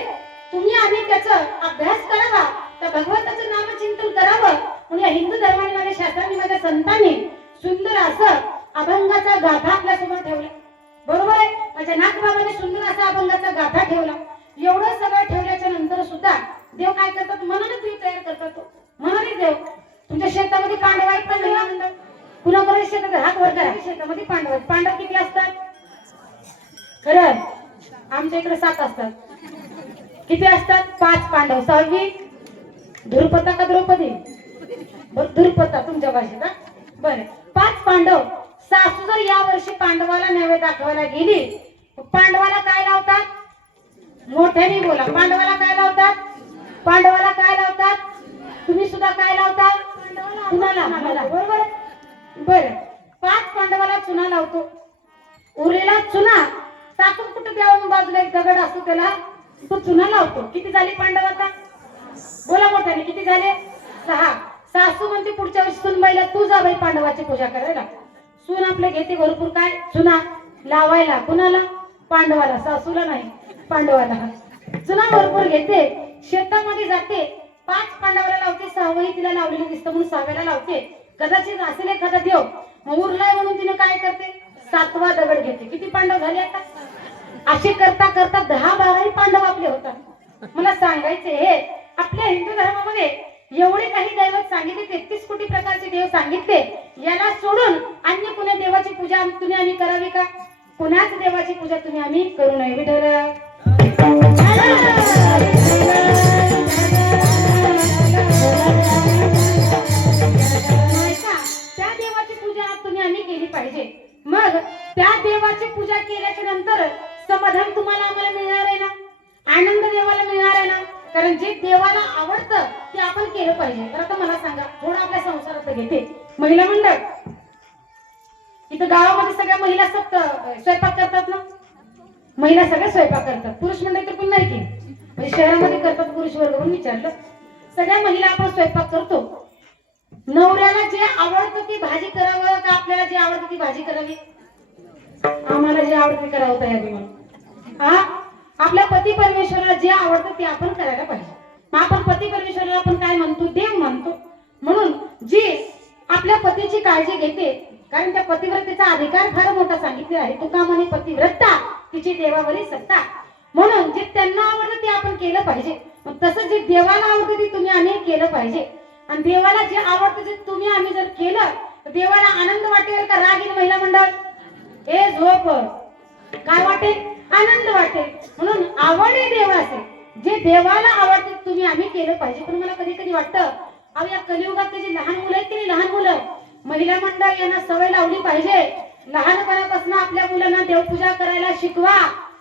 तुम्ही आम्ही त्याचा अभ्यास करावा, त्या भगवंताचं नामचिंतन करावं. म्हणून या हिंदू धर्माने, माझ्या शास्त्रांनी, माझ्या संतांनी सुंदर असं अभंगाचा गाथा आपल्या समोर ठेवला, बरोबर आहे? माझ्या नाथबाबांनी सुंदर असा अभंगाचा गाथा ठेवला. एवढं सगळं ठेवल्याच्या नंतर सुद्धा देव काय करतात? मनाने देव तयार करतात. मनाने देव. तुमच्या शेतामध्ये पांडव आहेत का महिला मंडळ? कुणाकडे शेतात हात वर करा. शेतामध्ये पांडव आहेत. पांडव किती असतात? खरं आमच्या इकडे 7 असतात. किती असतात? 5 पांडव. 6वी धुरपता का द्रौपदी? धुरपता तुमच्या भाषेत. बरं, 5 पांडव. सासू जर या वर्षी पांडवाला नैवेद्य दाखवायला गेली, पांडवाला काय लावतात? मोठ्याने बोला. पांडवाला काय लावतात? पांडवाला काय लावतात? तुम्ही सुद्धा काय लावता? चुनाला. बरोबर. बर, 5 पांडवाला चुना लावतो. उरलेला चुना टाकून कुठे द्यावं? बाजूला एक दगड असतो त्याला, तो चुना लावतो. किती झाली पांडव आता? बोला मोठ्याने, किती झाले? 6. सासू म्हणते पुढच्या वर्षी सुनबाईला तू जा बाई पांडवाची पूजा करायला. सून आपले घेते भरपूर काय? चुना लावायला. कुणाला? पांडवाला. सासूला नाही, पांडवाला. चुना भरपूर घेते, शेतामध्ये जाते. 5 पांडवाला लावते, 6वही तिला लावलेलं दिसतं म्हणून 6व्याला लावते. कदाचित असेल एखादा देव, मग उरलाय म्हणून तिने काय करते? 7वा दगड घेते. किती पांडव झाले आता? असे करता करता 10-12 पांडव आपले होतात. मला सांगायचे हे, आपल्या हिंदू धर्मामध्ये एवढे काही दैवत सांगितले, 33 कोटी प्रकारचे देव सांगितले. याला सोडून अन्य कुण्या देवाची पूजा तुम्ही आम्ही करावी का? कुणाच देवाची पूजा तुम्ही आम्ही करू नये. विठ्ठल त्या देवाची पूजा तुम्ही आम्ही केली पाहिजे. मग त्या देवाची पूजा केल्याच्या नंतर समाधान तुम्हाला आम्हाला मिळणार आहे ना, आनंद देवाला मिळणार आहे ना. कारण जे देवाला आवडतं ते आपण केलं पाहिजे. तर आता मला सांगा, थोडं आपल्या संसारात घेते. महिला मंडळ इथं गावामध्ये सगळ्या महिला स्वयंपाक करतात ना. महिला सगळ्या स्वयंपाक करतात, पुरुष मंडळी तर पण नाही की, म्हणजे शहरामध्ये करतात पुरुष वर्ग म्हणून विचारलं. सगळ्या महिला आपण स्वयंपाक करतो. नवऱ्याला जे आवडतं ती भाजी करावं का आपल्याला जे आवडतं ती भाजी करावी? आम्हाला जे आवडते करावं तयारी म्हणून. हा, आपल्या पती परमेश्वराला जे आवडतं ते आपण करायला पाहिजे. मग आपण पती परमेश्वराला आपण काय म्हणतो? देव म्हणतो. म्हणून जी आपल्या पतीची काळजी घेते, कारण त्या पतिव्रतेचा अधिकार फार मोठा सांगितलेला आहे. तुका म्हणे पतिव्रता तिची देवावरी सत्ता. म्हणून जे त्यांना आवडतं ते आपण केलं पाहिजे. मग तसं जे देवाला आवडतं ते तुम्ही आम्ही केलं पाहिजे. आणि देवाला जे आवडतं ते तुम्ही आम्ही जर केलं तर देवाला आनंद वाटेल का राग येईल? महिला मंडळ हे झोप काय वाटेल? आनंद वाटेल. म्हणून आवडे देवाचे, जे देवाला आवडते तुम्ही आम्ही केलं पाहिजे. पण मला कधी कधी वाटतं, अहो या कलियुगात जे लहान मुलं आहेत की नाही, लहान मुलं, महिला मंडळ यांना सवय लावली पाहिजे. लहानपणापासून आपल्या मुलांना देवपूजा करायला शिकवा.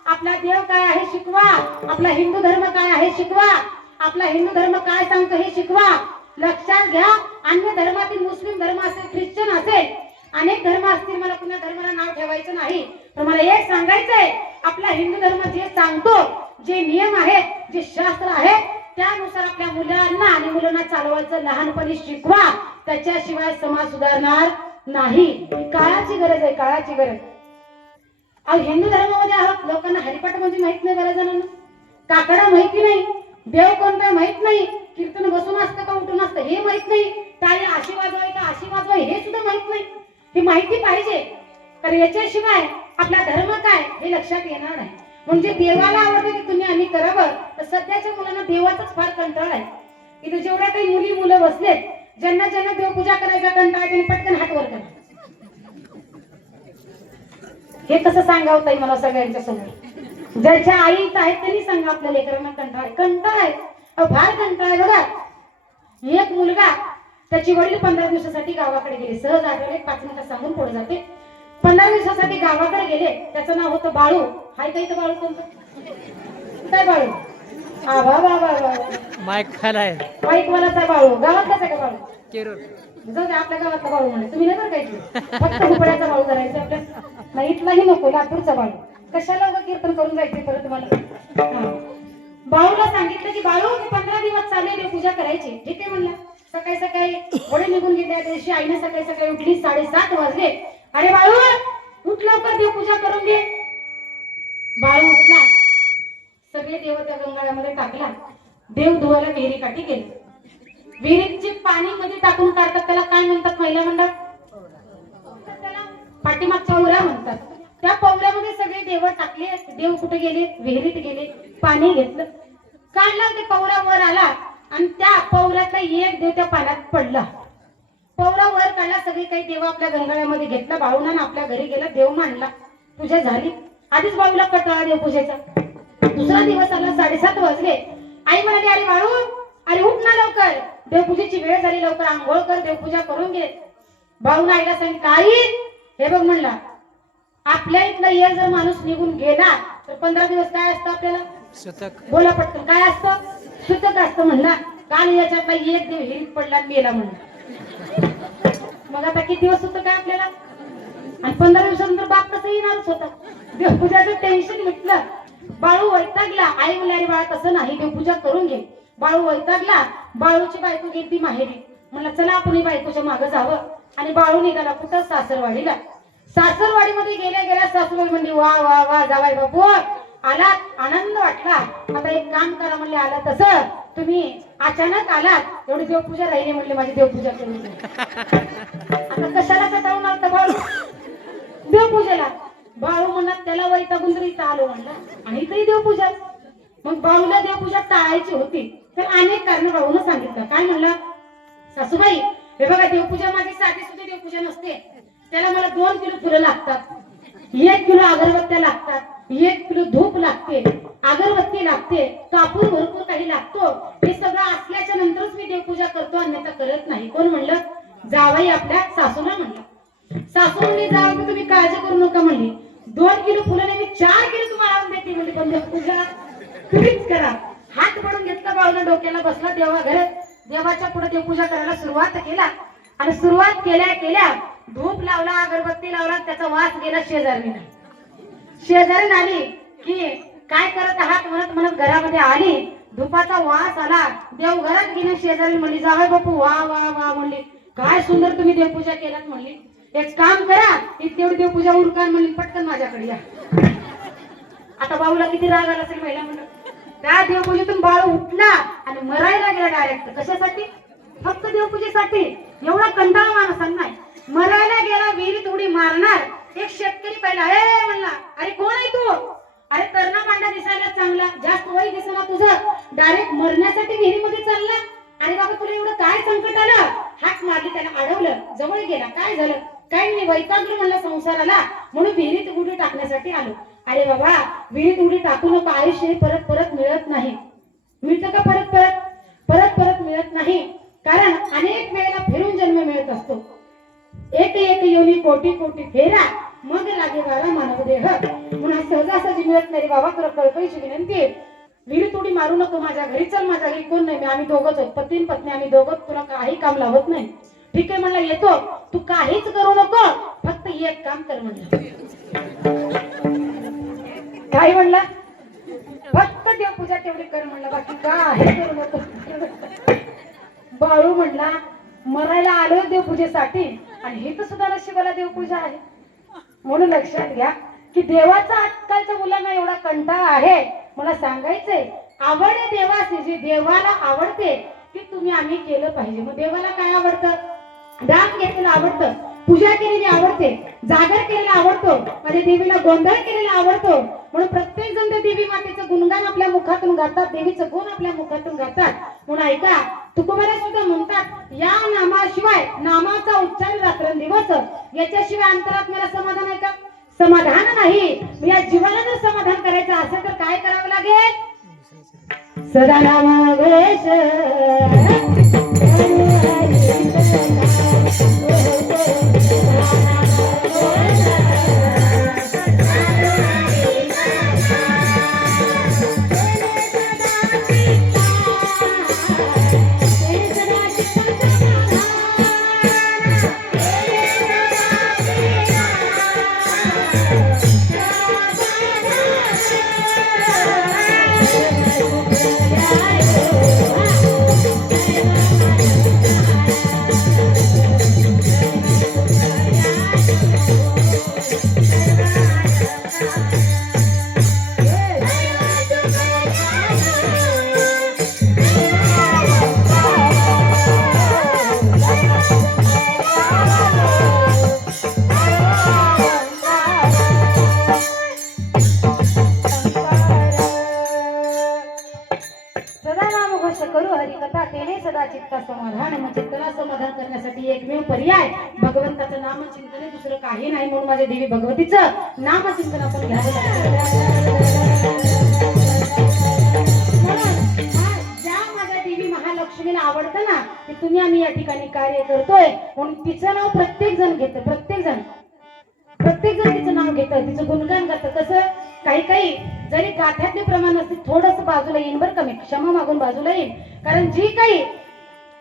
आपला देव काय आहे शिकवा. आपला हिंदू धर्म काय आहे शिकवा. आपला हिंदू धर्म काय सांगतो हे शिकवा. लक्षात घ्या, अन्य धर्मातील मुस्लिम धर्म असेल, ख्रिश्चन असेल, अनेक धर्म असतील, मला कुणा धर्माला नाव ठेवायचं नाही. पण मला एक सांगायचंय, आपला हिंदू धर्म जे सांगतो, जे नियम आहेत, जे शास्त्र आहे, त्यानुसार आपल्या मुलांना आणि मुलांना चालवायचं लहानपणी शिकवा. त्याच्याशिवाय समाज सुधारणार नाही. काळाची गरज आहे, काळाची गरज. अहो हिंदू धर्मामध्ये आहोत, लोकांना हरिपाठ म्हणजे माहित नाही. बऱ्याच जणांना काकडा माहिती नाही, देव कोणता माहित नाही, कीर्तन बसून असतं का उठून असतं हे माहित नाही, टाळी अशी वाजवाय का अशी वाजवाय हे सुद्धा माहित नाही. ही माहिती पाहिजे, तर याच्याशिवाय आपला धर्म काय हे लक्षात येणार नाही. म्हणजे देवाला आवडते की तुम्ही आम्ही करावं. तर सध्याच्या मुलांना देवाचाच फार कंटाळा आहे. इथे जेवढ्या काही मुलं बसलेत, ज्यांना ज्यांना देवपूजा करायचा कंटाळा त्यांनी पटकन हात वर करा. हे कसं सांगावं ताई मला सगळ्यांच्या समोर? ज्याच्या आईच आहेत त्यांनी सांगा आपल्या लेकरांना कंटाळा कंटाळा आहे. फार कंटाळा आहे बघा. एक मुलगा, त्याची वडील 15 दिवसासाठी गावाकडे गेले. सहज आठवले, 5 मिनिटं सांगून पुढे जाते. 15 दिवसासाठी गावाकडे गेले. त्याचं नाव होतं बाळू. हाय का इथं बाळू? कोणतं काय बाळू? आबा बाबा माईक खाला आहे. माईक वालाचा बाळू. गावातलाच आहे का बाळू? केरळ. जाऊ दे, आपल्या गावातला बाळू म्हणे. तुम्ही नाही बरं काय, फक्त हुपड्याचा बाळू करायचा आपल्या. नाही इथलाही नको, लातूरचा बाळू. कशाला उगा कीर्तन करून जायचे परत तुम्हाला? बाळूला सांगितलं की बाळू 15 दिवस चालले देवपूजा करायची. ठीक आहे म्हणला. सकाळी सकाळी वडील निघून गेले. त्या दिवशी आईने सकाळी सकाळी उठली. 7:30 वाजले. अरे बाळू उठ लवकर, देवपूजा करून घे. बाळू उठला. सगळे देव त्या गंगाळ्यामध्ये टाकला. देव धुवायला विहिरी काठी गेले. विहिरीचे पाणी मध्ये टाकून काढतात, त्याला काय म्हणतात महिला मंडळ? त्याला पाठीमागच्या पौऱ्या म्हणतात. त्या पौऱ्यामध्ये सगळे देव टाकले. देव कुठे गेले? विहिरीत गेले. पाणी घेतलं, काढलं, ते पौरा वर आला आणि त्या पौऱ्यातला एक देव त्या पाण्यात पडला. पौरा वर काढला. सगळे काही देव आपल्या गंगाळ्यामध्ये घेतला. बाळूना आपल्या घरी गेला. देव मांडला. पूजा झाली. आधीच बाळूला कटाळा देवपूजेचा. दुसरा दिवस आला. 7:30 वाजले. आई म्हणाली, अरे बाळू, अरे उठ ना लवकर, देवपूजेची वेळ झाली, लवकर आंघोळ कर, देवपूजा करून घे. बाळून आईला सांगितलं, आई हे बघ म्हणला, आपल्या इथला एक जर माणूस निघून गेला तर 15 दिवस काय असतं आपल्याला? शतक. बोला पटकन, काय असतं? सुतक असतं म्हणला. काल याच्यातला एक देव हिरीत पडला आणि मेला म्हणला. मग आता किती दिवस सुतक आहे आपल्याला? आणि 15 दिवसानंतर बाप कसं येणारच होता. देवपूजाचं टेन्शन मिटलं. बाळू वैतागला. आई म्हणली अरे बाळा तसं नाही, देवपूजा करून घे. बाळू वैतागला. बाळूची बायको गेली माहेरी. म्हणलं चला आपण बायकोच्या मागं जावं. आणि बाळू निघाला कुठं? सासरवाडीला. सासरवाडीमध्ये गेल्या गेल्या सासूबाई म्हणली वा वा वा जावाई बापू आलात, आनंद वाटला. आता एक काम करा म्हणले, आला तसं तुम्ही अचानक आलात, एवढी देवपूजा राहिली म्हणले, माझी देवपूजा करून घ्या. आता कशाला कटाळून आलता बाळू देवपूजेला? बाळू म्हणत त्याला वैतागून तरी इथं आलो म्हणला, आणि इथंही देवपूजा. मग बाळूला देवपूजा टाळायची होती तर अनेक कारण बाळूनं सांगितलं. काय म्हणलं? सासूबाई हे बघा, देवपूजा माझी साधी सुद्धा देवपूजा नसते. त्याला मला 2 किलो फुलं लागतात, 1 किलो अगरबत्त्या लागतात, 1 किलो धूप लागते, अगरबत्ती लागते, कापूर भरपूर काही लागतो. हे सगळं असल्याच्या नंतरच मी देवपूजा करतो, अन्यथा करत नाही. कोण म्हणलं? जावाई आपल्या सासूला म्हणलं. सासू म्हणली जावई तुम्ही काळजी करू नका म्हणली, 2 किलो फुलं नाही मी 4 किलो तुम्हाला आणून देते म्हणली, पण देवपूजा तुम्हीच करा. हात पडून घेतला बाळूला, डोक्याला बसला. देवा घरात देवाच्या पुढे देवपूजा करायला सुरुवात केला. आणि सुरुवात केल्या केल्या धूप लावला, अगरबत्ती लावला, त्याचा वास गेला शेजारीला. शेजारी आली की काय करत आहात म्हणत म्हणत घरामध्ये आली. धुपाचा वास आला. देवघरात गेली. शेजारी म्हणली जावई बापू वा वा वा म्हणली, काय सुंदर तुम्ही देवपूजा केलात म्हणली. एक काम करा, तेवढी देवपूजा उरका म्हणली, पटकन माझ्याकडे या. आता बाळूला किती राग आला असेल पहिला म्हणलं. त्या देवपूजेतून बाळू उठला आणि मरायला गेला डायरेक्ट. कशासाठी? फक्त देवपूजेसाठी. एवढा कंटाळा माणसांना नाही. मरायला गेला, विहिरीत उडी मारणार. एक शेतकरी पहिला ए म्हणला, अरे कोण आहे तू? अरे तरणा पांडा दिसायला चांगला, जास्त वय दिसला तुझं, डायरेक्ट मरण्यासाठी विहिरीमध्ये चालला. अरे बाबा तुला एवढं काय संकट आलं? हाक मारली, त्याला अडवलं, जवळ गेला. काय झालं? काही नाही, वैतागलो म्हणलं संसाराला, म्हणून विहिरीत उडी टाकण्यासाठी आलो. अरे बाबा विहिरीत उडी टाकू नका, आयुष्य हे परत परत मिळत नाही. मिळतं का परत परत? परत परत मिळत नाही. कारण अनेक वेळेला फिरून जन्म मिळत असतो. एक एक योनी कोटी कोटी फेरा, मग लागे बारा मानव देह. म्हणून सहजासहजी मिळत नाही बाबा. खरं कळकळीची विनंती, विहिरीत उडी मारू नको, माझ्या घरी चल. माझ्या घरी कोण नाही, आम्ही दोघंच आहोत, पती पत्नी आम्ही दोघंच, तुला काही काम लावत नाही. ठीक आहे म्हणला, येतो. तू काहीच करू नको, फक्त एक काम कर म्हणलं. काय म्हणला? फक्त देवपूजा तेवढी कर म्हणलं, बाकी काय करू नको. बाळू म्हणला मरायला आलोय देवपूजेसाठी, आणि हे तर सुद्धा नशिबाला देवपूजा आहे. म्हणून लक्षात घ्या की देवाचा आजकालच्या मुलांना एवढा कंटाळा आहे. मला सांगायचंय, आवड आहे देवाची, जी देवाला आवडते ती तुम्ही आम्ही केलं पाहिजे. मग देवाला काय आवडतं? दान घेतलेलं आवडतं, पूजा केलेली आवडते, जागर केलेला आवडतो, माझ्या देवीला गोंधळ केलेला आवडतो. म्हणून प्रत्येक जण त्या देवी मातेचं गुणगान आपल्या मुखातून गातात, देवीचं गुण आपल्या मुखातून गातात. म्हणून ऐका, तुकोबारा सुद्धा म्हणतात, या नामाशिवाय, नामाचा उच्चार रात्रंदिवस, याच्याशिवाय अंतरात मला समाधान आहे का? समाधान नाही. या जीवाला जर समाधान करायचं असेल तर काय करावं लागेल? सदा नाम घोष समाधान. चित्ताला समाधान करण्यासाठी एकमेव पर्याय भगवंताचं नामचिंतन आहे, दुसरं काही नाही. म्हणून माझ्या देवी भगवतीचं नामचिंतन आपण घ्यावं लागतं. ज्या माझ्या देवी महालक्ष्मीला आवडतं ना, ते तुम्ही आम्ही या ठिकाणी कार्य करतोय. म्हणून तिचं नाव प्रत्येक जण घेतं, प्रत्येक जण तिचं नाव घेतं, तिचं गुणगान करतं. कसं? काही काही जरी गाठ्यातले प्रमाण असते थोडस बाजूला येईन बरं का, मी क्षमा मागून बाजूला येईन. कारण जी काही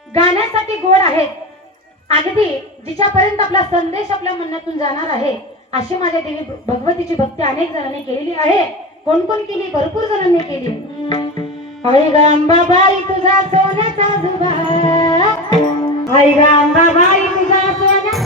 गाण्यासाठी गोड आहेत, अगदी जिच्यापर्यंत आपला संदेश आपल्या मनातून जाणार आहे, अशी माझ्या देवी भगवतीची भक्ती अनेक जणांनी केलेली आहे. कोण कोण केली? भरपूर जणांनी केली. आई ग अंबाबाई तुझा सोन्याचा जुबा, आई ग अंबाबाई तुझा सोन्याचा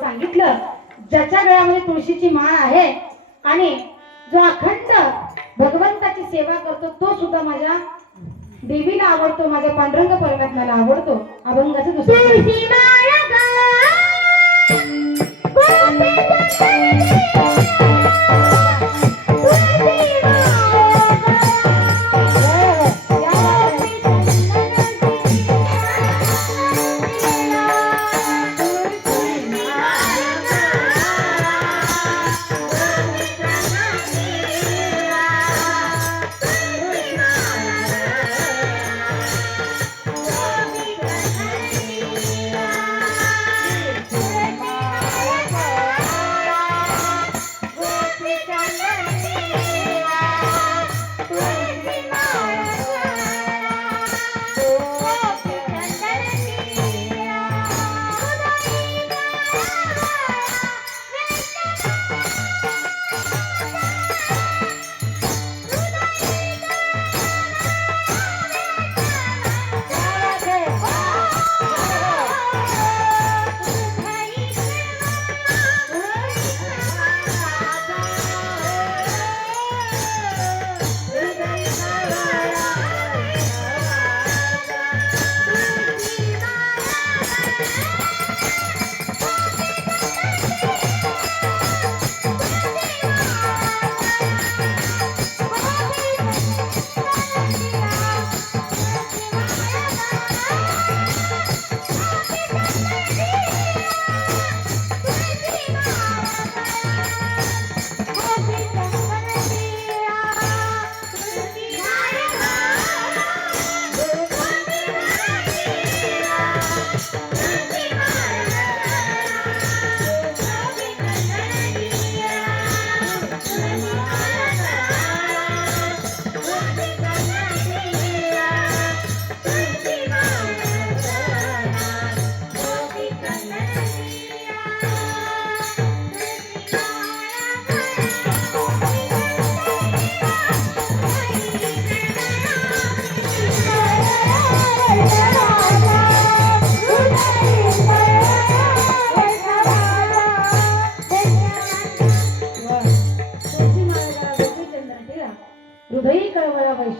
सांगितलं. ज्याच्या गळ्यामध्ये तुळशीची माळ आहे आणि जो अखंड भगवंताची सेवा करतो तो सुद्धा माझ्या देवीला आवडतो, माझ्या पांडुरंग परमात्म्याला आवडतो. अभंगाचं दुसरं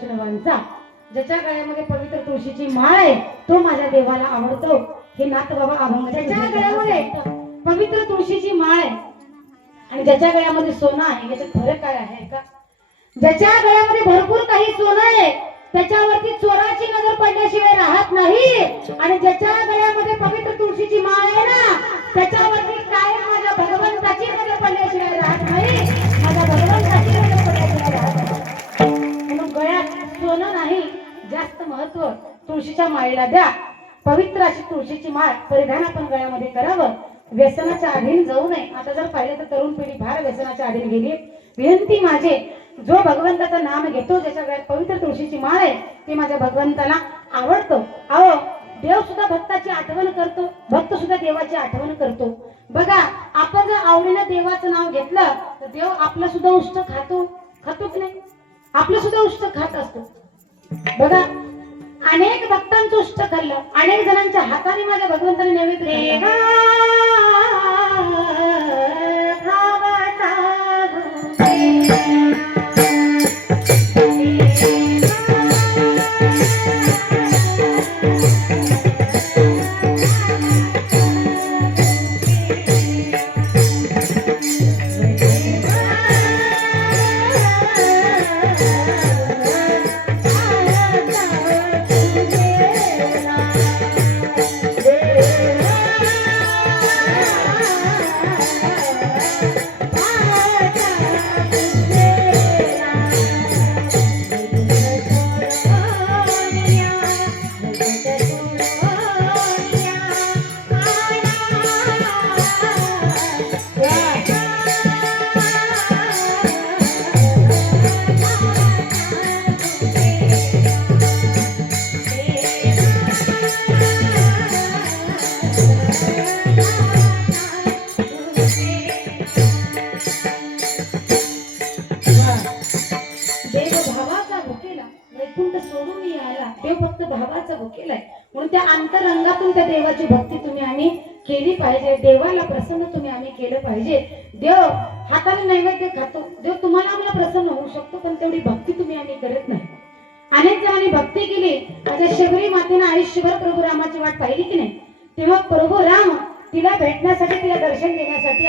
वैष्णवांचा, ज्याच्या गळ्यामध्ये पवित्र तुळशीची माळ आहे तो माझ्या देवाला आवडतो. हे नाथ बाबा अभंग, ज्याच्या गळ्यामध्ये पवित्र तुळशीची माळ आहे आणि ज्याच्या गळ्यामध्ये सोनं आहे, याच्यात फरक काय आहे का? ज्याच्या गळ्यामध्ये भरपूर काही सोनं आहे त्याच्यावरती चोराची नजर पडल्याशिवाय राहत नाही, आणि ज्याच्या गळ्यामध्ये पवित्र तुळशीची माळ आहे ना त्याच्यावरती काय माझ्या भगवंताची नजर पडल्याशिवाय राहत नाही, माझ्या भगवंताची नजर पडल्याशिवाय राहत नाही. म्हणून गळ्यात सोनं नाही, जास्त महत्व तुळशीच्या माळेला द्या. पवित्र अशी तुळशीची माळ परिधान आपण गळ्यामध्ये करावं. व्यसनाच्या अधीन जाऊ नये. आता जर पाहिलं तर तरुण पिढी फार व्यसनाच्या अधीन गेली. विनंती माझे, जो भगवंताचं नाम घेतो, ज्याच्या गळ्यात पवित्र तुळशीची माळ आहे ते माझ्या भगवंताला आवडतो. अहो, देव सुद्धा भक्ताची आठवण करतो, भक्त सुद्धा देवाची आठवण करतो. बघा, आपण जर आवडीनं देवाचं नाव घेतलं तर देव आपलं सुद्धा उष्ट खातो की नाही? आपलं सुद्धा उष्ट खात असतो. बघा, अनेक भक्तांचं उष्ट खाल्लं, अनेक जणांच्या हाताने माझ्या भगवंताने नैवेद्य म्हणून त्या अंतरंगातून त्या देवाची भक्ती तुम्ही आम्ही केली पाहिजे. देवाला प्रसन्न तुम्ही आम्ही केलं पाहिजे. देव हाताने नैवेद्य खातो, देव तुम्हाला आम्हाला प्रसन्न होऊ शकतो, पण तेवढी भक्ती तुम्ही आम्ही करत नाही. अनेक जणांनी भक्ती केली, माझ्या शबरी मातेनं आयुष्यभर प्रभू रामाची वाट पाहिली की नाही, तेव्हा प्रभू राम तिला भेटण्यासाठी, तिला दर्शन देण्यासाठी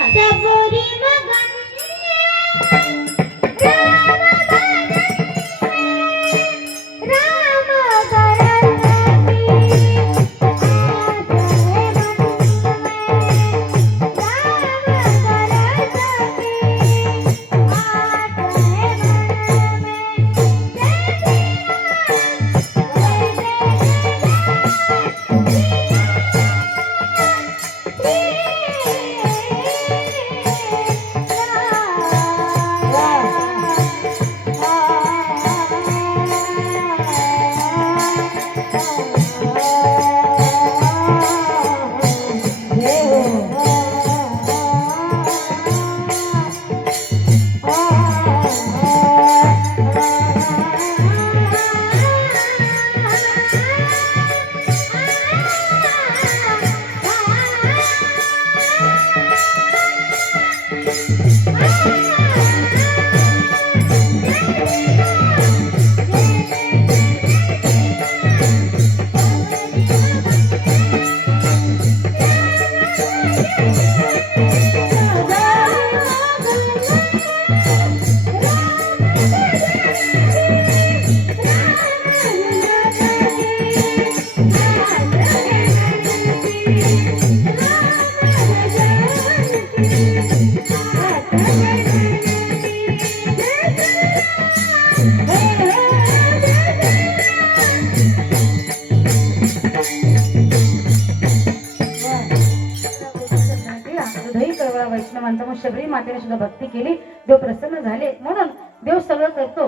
वैष्णवांचा मग शबरी मातेने सुद्धा भक्ती केली, देव प्रसन्न झाले. म्हणून देव सगळं करतो.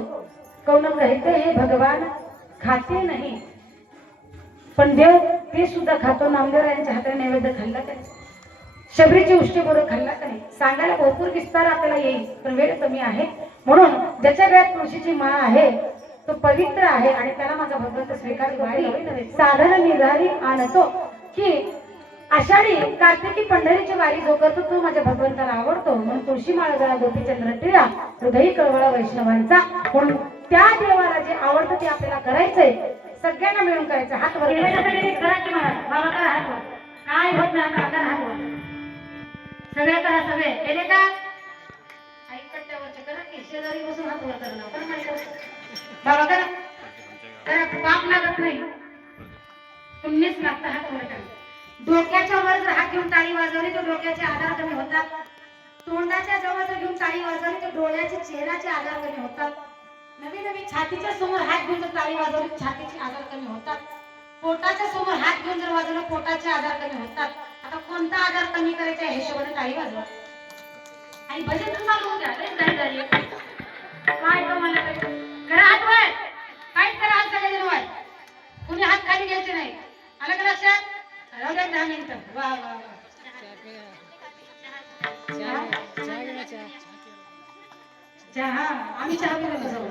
कौन ग्रहित हे भगवान खाते नाही, पण देव ते सुद्धा खातो. नामदेवरायांच्या हाताने नैवेद्य खाल्ला का? शबरीची उष्टी बोरं खाल्ला का नाही? सांगायला भरपूर विस्तार आपल्याला येईल, पण वेळ कमी आहे. म्हणून ज्याच्या गळ्यात तुळशीची माळ आहे तो पवित्र आहे आणि त्याला माझा भगवंत स्वीकार वारी साधन निर्धारी आणतो की आषाढी कार्तिकी पंढरीची वारी जो करतो तो माझ्या भगवंताला आवडतो. म्हणून तुळशी माळ गळा गोपीचंद्र टिळा, हृदयी कळवळा वैष्णवांचा. म्हणून त्या देवाला जे आवडतं ते आपल्याला करायचंय, सगळ्यांना मिळून करायचं. हात वर बाबा करा हात वर. काय होत नाही आता करा हात वर. सगळे करा सगळे केले का? आई कट्ट्यावरचे करा की शेजारी बसून हात वर करा. पण नाही करत. बाबा करा करा, पाप लागत नाही, पुण्यच लागतं. हात वर करा. डोक्याच्या वर जर हात घेऊन टाळी वाजवली तर डोक्याचे आजार कमी होतात. तोंडाच्या जवळ जर घेऊन टाळी वाजवली तर डोळ्याचे चेहऱ्याचे आजार कमी होतात. नवीन नवीन छातीच्या समोर हात घेऊन जर टाळी वाजवली छातीचे आजार कमी होतात. पोटाच्या समोर हात घेऊन जर वाजवलं पोटाचे आजार कमी होतात. आता कोणता आजार कमी करायचा आहे हिशोबाने टाळी वाजवा. आणि भजन तर चालू द्या. काय कमाला करा हात वर. काहीच करा हात सगळे वर. कुणी हात खाली घ्यायचे नाही. आलं का लक्षात? राहू द्या 10 मिनिटं. वा वा वा. चहा आम्ही चहा पिलो जाऊ.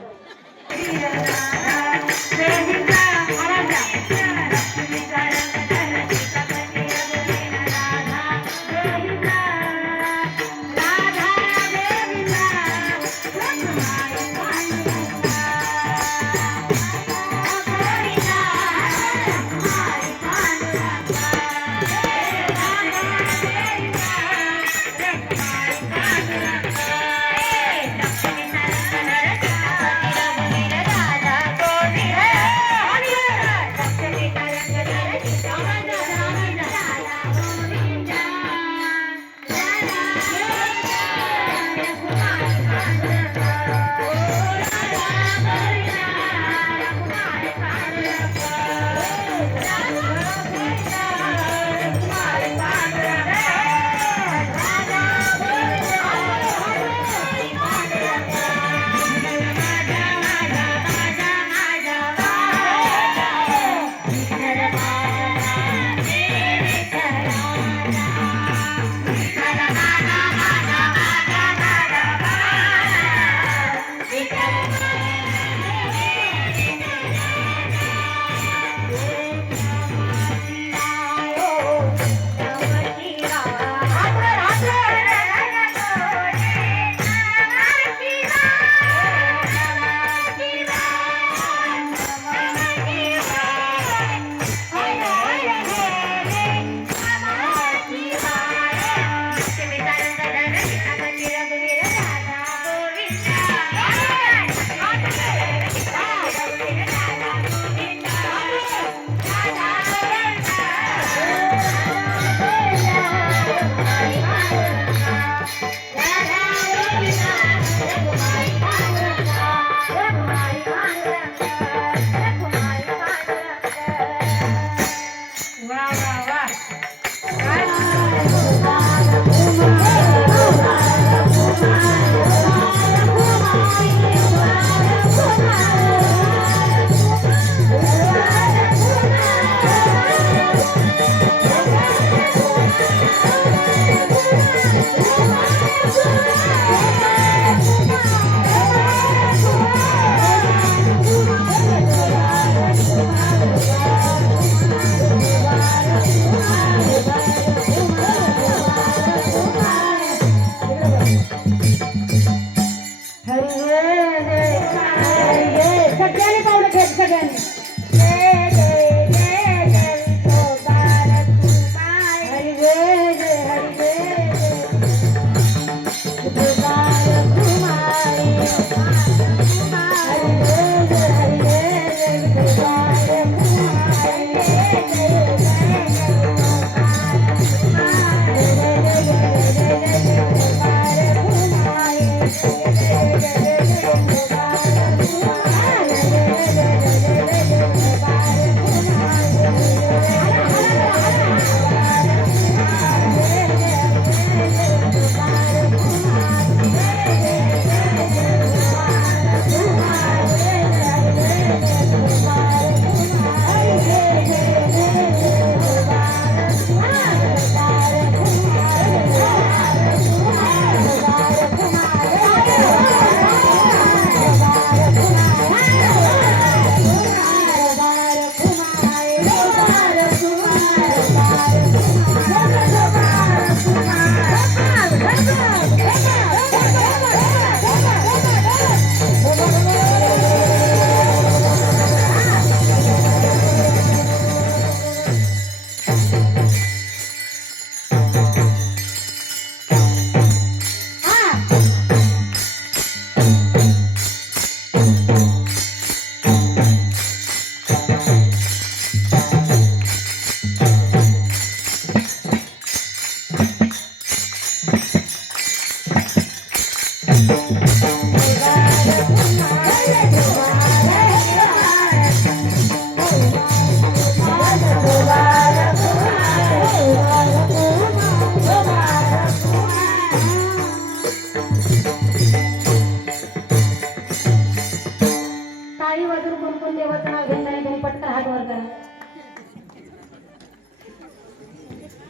टाळी वाजून कोण कोण देवाचं नाव घेत नाही तुम्ही पटकन हात वर करा.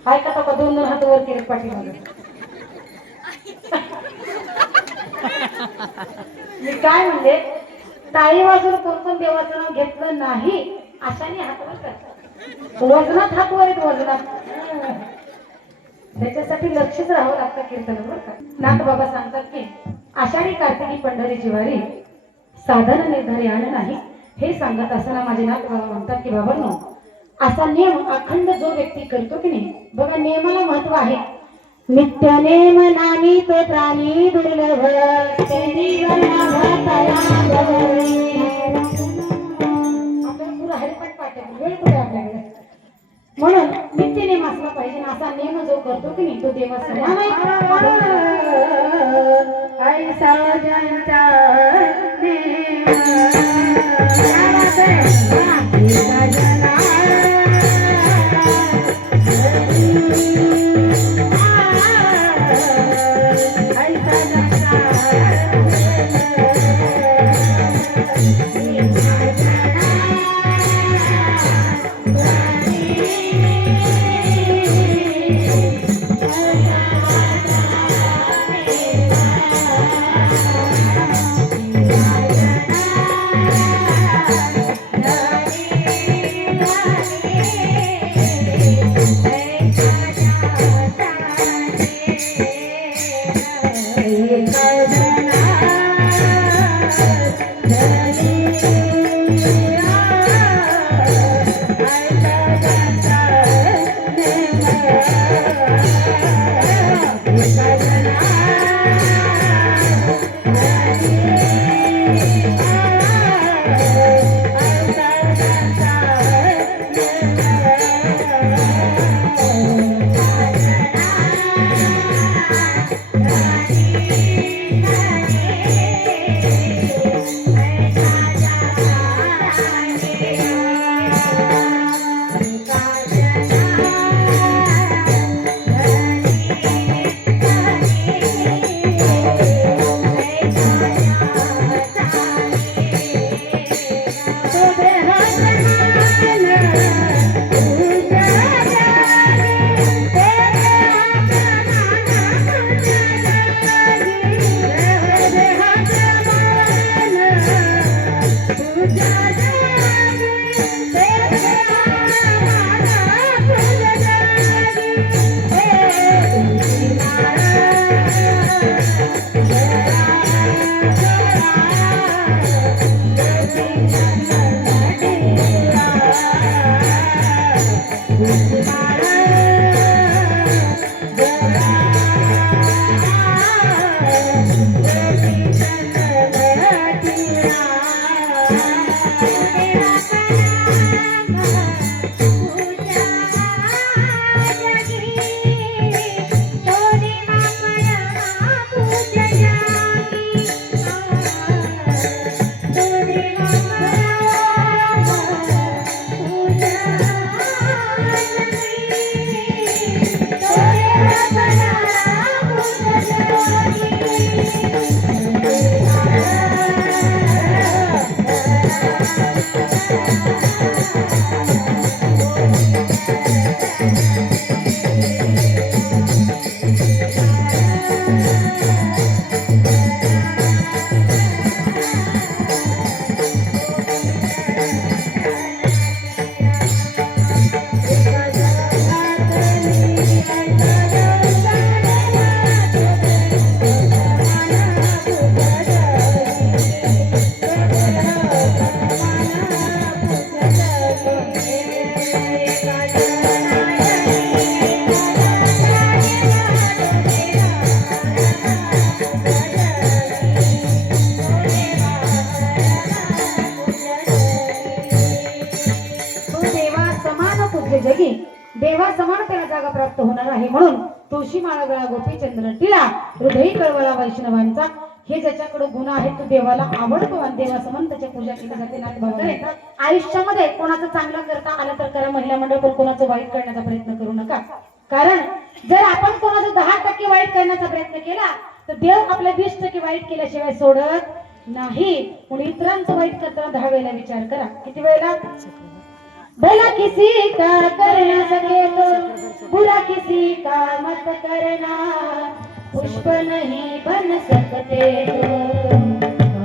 ऐका का दोन दोन हात वर केले पाठीमागे. मी काय म्हणते टाळी वाजून कोण कोण देवाचं नाव घेतलं नाही अशाने हात वर करा. वजनात हात वर येत वजनात. त्याच्यासाठी लक्षच राहावं लागतं कीर्तनावर का. नाथ बाबा सांगतात की आषाढी कार्तिकी पंढरीची वारी साधन निर्धारी आण नाही हे सांगत असताना माझे नाथ बाबा म्हणतात की बाबांनो असा नियम अखंड जो व्यक्ती करतो की नाही बघा नियमाला महत्व आहे. नित्य नेम नामी तो प्राणी दुर्लभ ते जीवना भरतया गवळी. आपल्याला पुरा हरिपाठ पाठ आहे वेळ कुठे आपल्याकडे. म्हणून नित्य नेम असला पाहिजे आणि असा नेम जो करतो की नाही तो देवा समान आहे. ऐसा जनता नेम देवा समान त्याला जागा प्राप्त होणार आहे. म्हणून तुळशी माळा गळा गोपीचंद्र टिळा हृदयी कळवळा वैष्णवांचा हे ज्याच्याकडे गुण आहेत तो देवाला आवडतो आणि देवासमोर त्याची पूजा केली जाते. नाथभावाने आयुष्यामध्ये कोणाचं चांगलं करता आलं तर करा, महिला मंडळ, पण कोणाचं वाईट करण्याचा प्रयत्न करू नका. कारण जर आपण कोणाचं 10% वाईट करण्याचा प्रयत्न केला तर देव आपल्या 20% वाईट केल्याशिवाय सोडत नाही. म्हणून इतरांचं वाईट करताना 10 वेळेला विचार करा. किती वेळेला? भला किसी का कर न सके तो बुरा किसी का मत करना, पुष्प नहीं बन सकते तो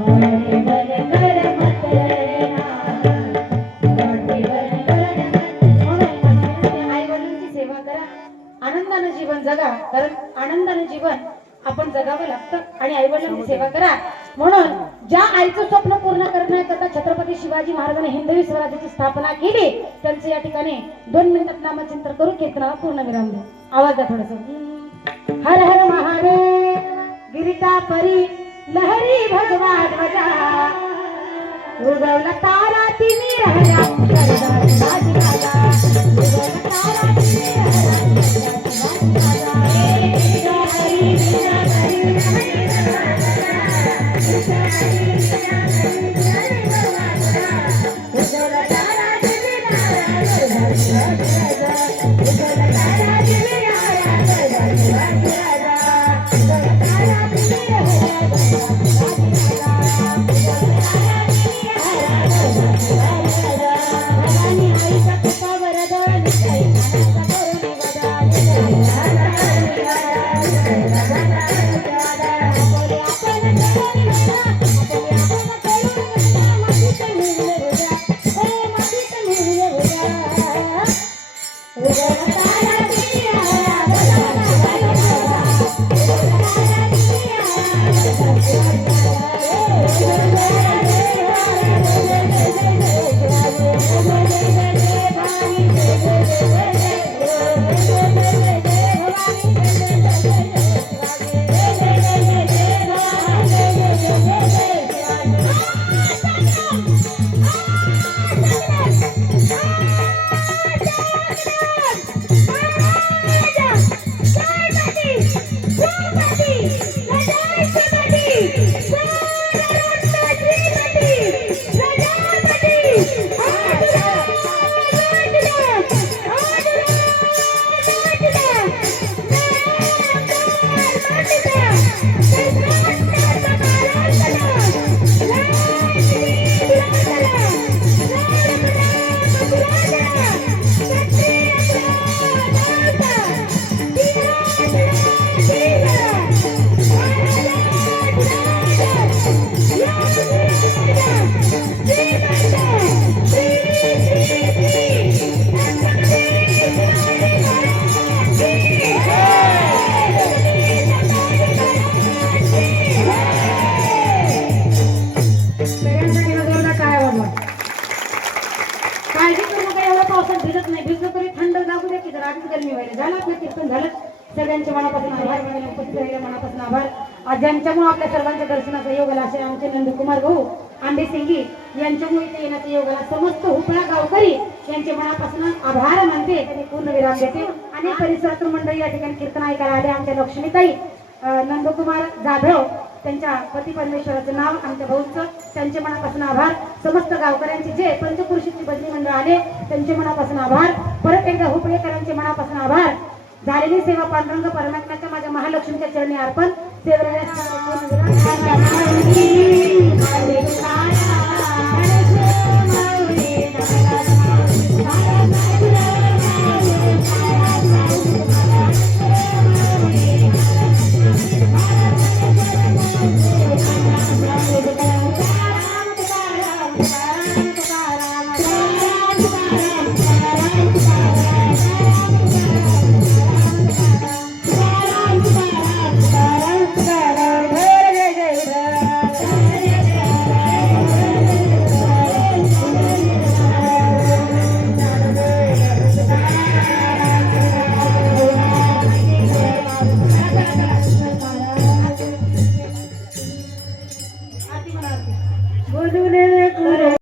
कांटे बनकर मत रहना, कांटे बनकर म्हणून आई वडिलांची सेवा करा, आनंदाने जीवन जगा. कारण आनंदाने जीवन आपण जगावं लागतं आणि आई वडिलांची सेवा करा. म्हणून ज्या आईचं स्वप्न पूर्ण करण्याकरता छत्रपती शिवाजी महाराजांनी हिंदवी स्वराज्याची स्थापना केली त्यांचं या ठिकाणी 2 मिनिटात नामचिंतन करू, कीर्तनाला पूर्ण विराम देऊ. आवाज द्या थोडस. हर हर महादेव. गिरिता परी लहरी भगवा ध्वजा, उगवला तारा तिनी राजा, शिवाजी राजा, उगवला तारा तिनी राजा, शिवाजी सगळ्यांच्या मनापासून आभार. उपस्थित राहिल्या मनापासून आभार. आज ज्यांच्यामुळे आपल्या सर्वांच्या दर्शनाचा योग आला असे आमचे नंदकुमार भाऊ आंबेसिंगी यांच्यामुळे इथे येण्याचा योग आला. समस्त हुपळा गावकरी यांचे मनापासून आभार मानते. त्यांनी पूर्ण विराम देते. आणि परिसरातून मंडळी या ठिकाणी कीर्तन ऐकायला आले. आमच्या लक्ष्मीताई नंदकुमार जाधव त्यांच्या पती परमेश्वराचं नाव आमच्या भाऊचं, त्यांचे मनापासून आभार. समस्त गावकऱ्यांचे जे पंचपुरुषीची बदली मंडळ आले त्यांचे मनापासून आभार. परत एकदा हुपळेकरांचे मनापासून आभार. झालेली सेवा पांडुरंग परमात्म्याच्या माझ्या महालक्ष्मीच्या चरणी अर्पण.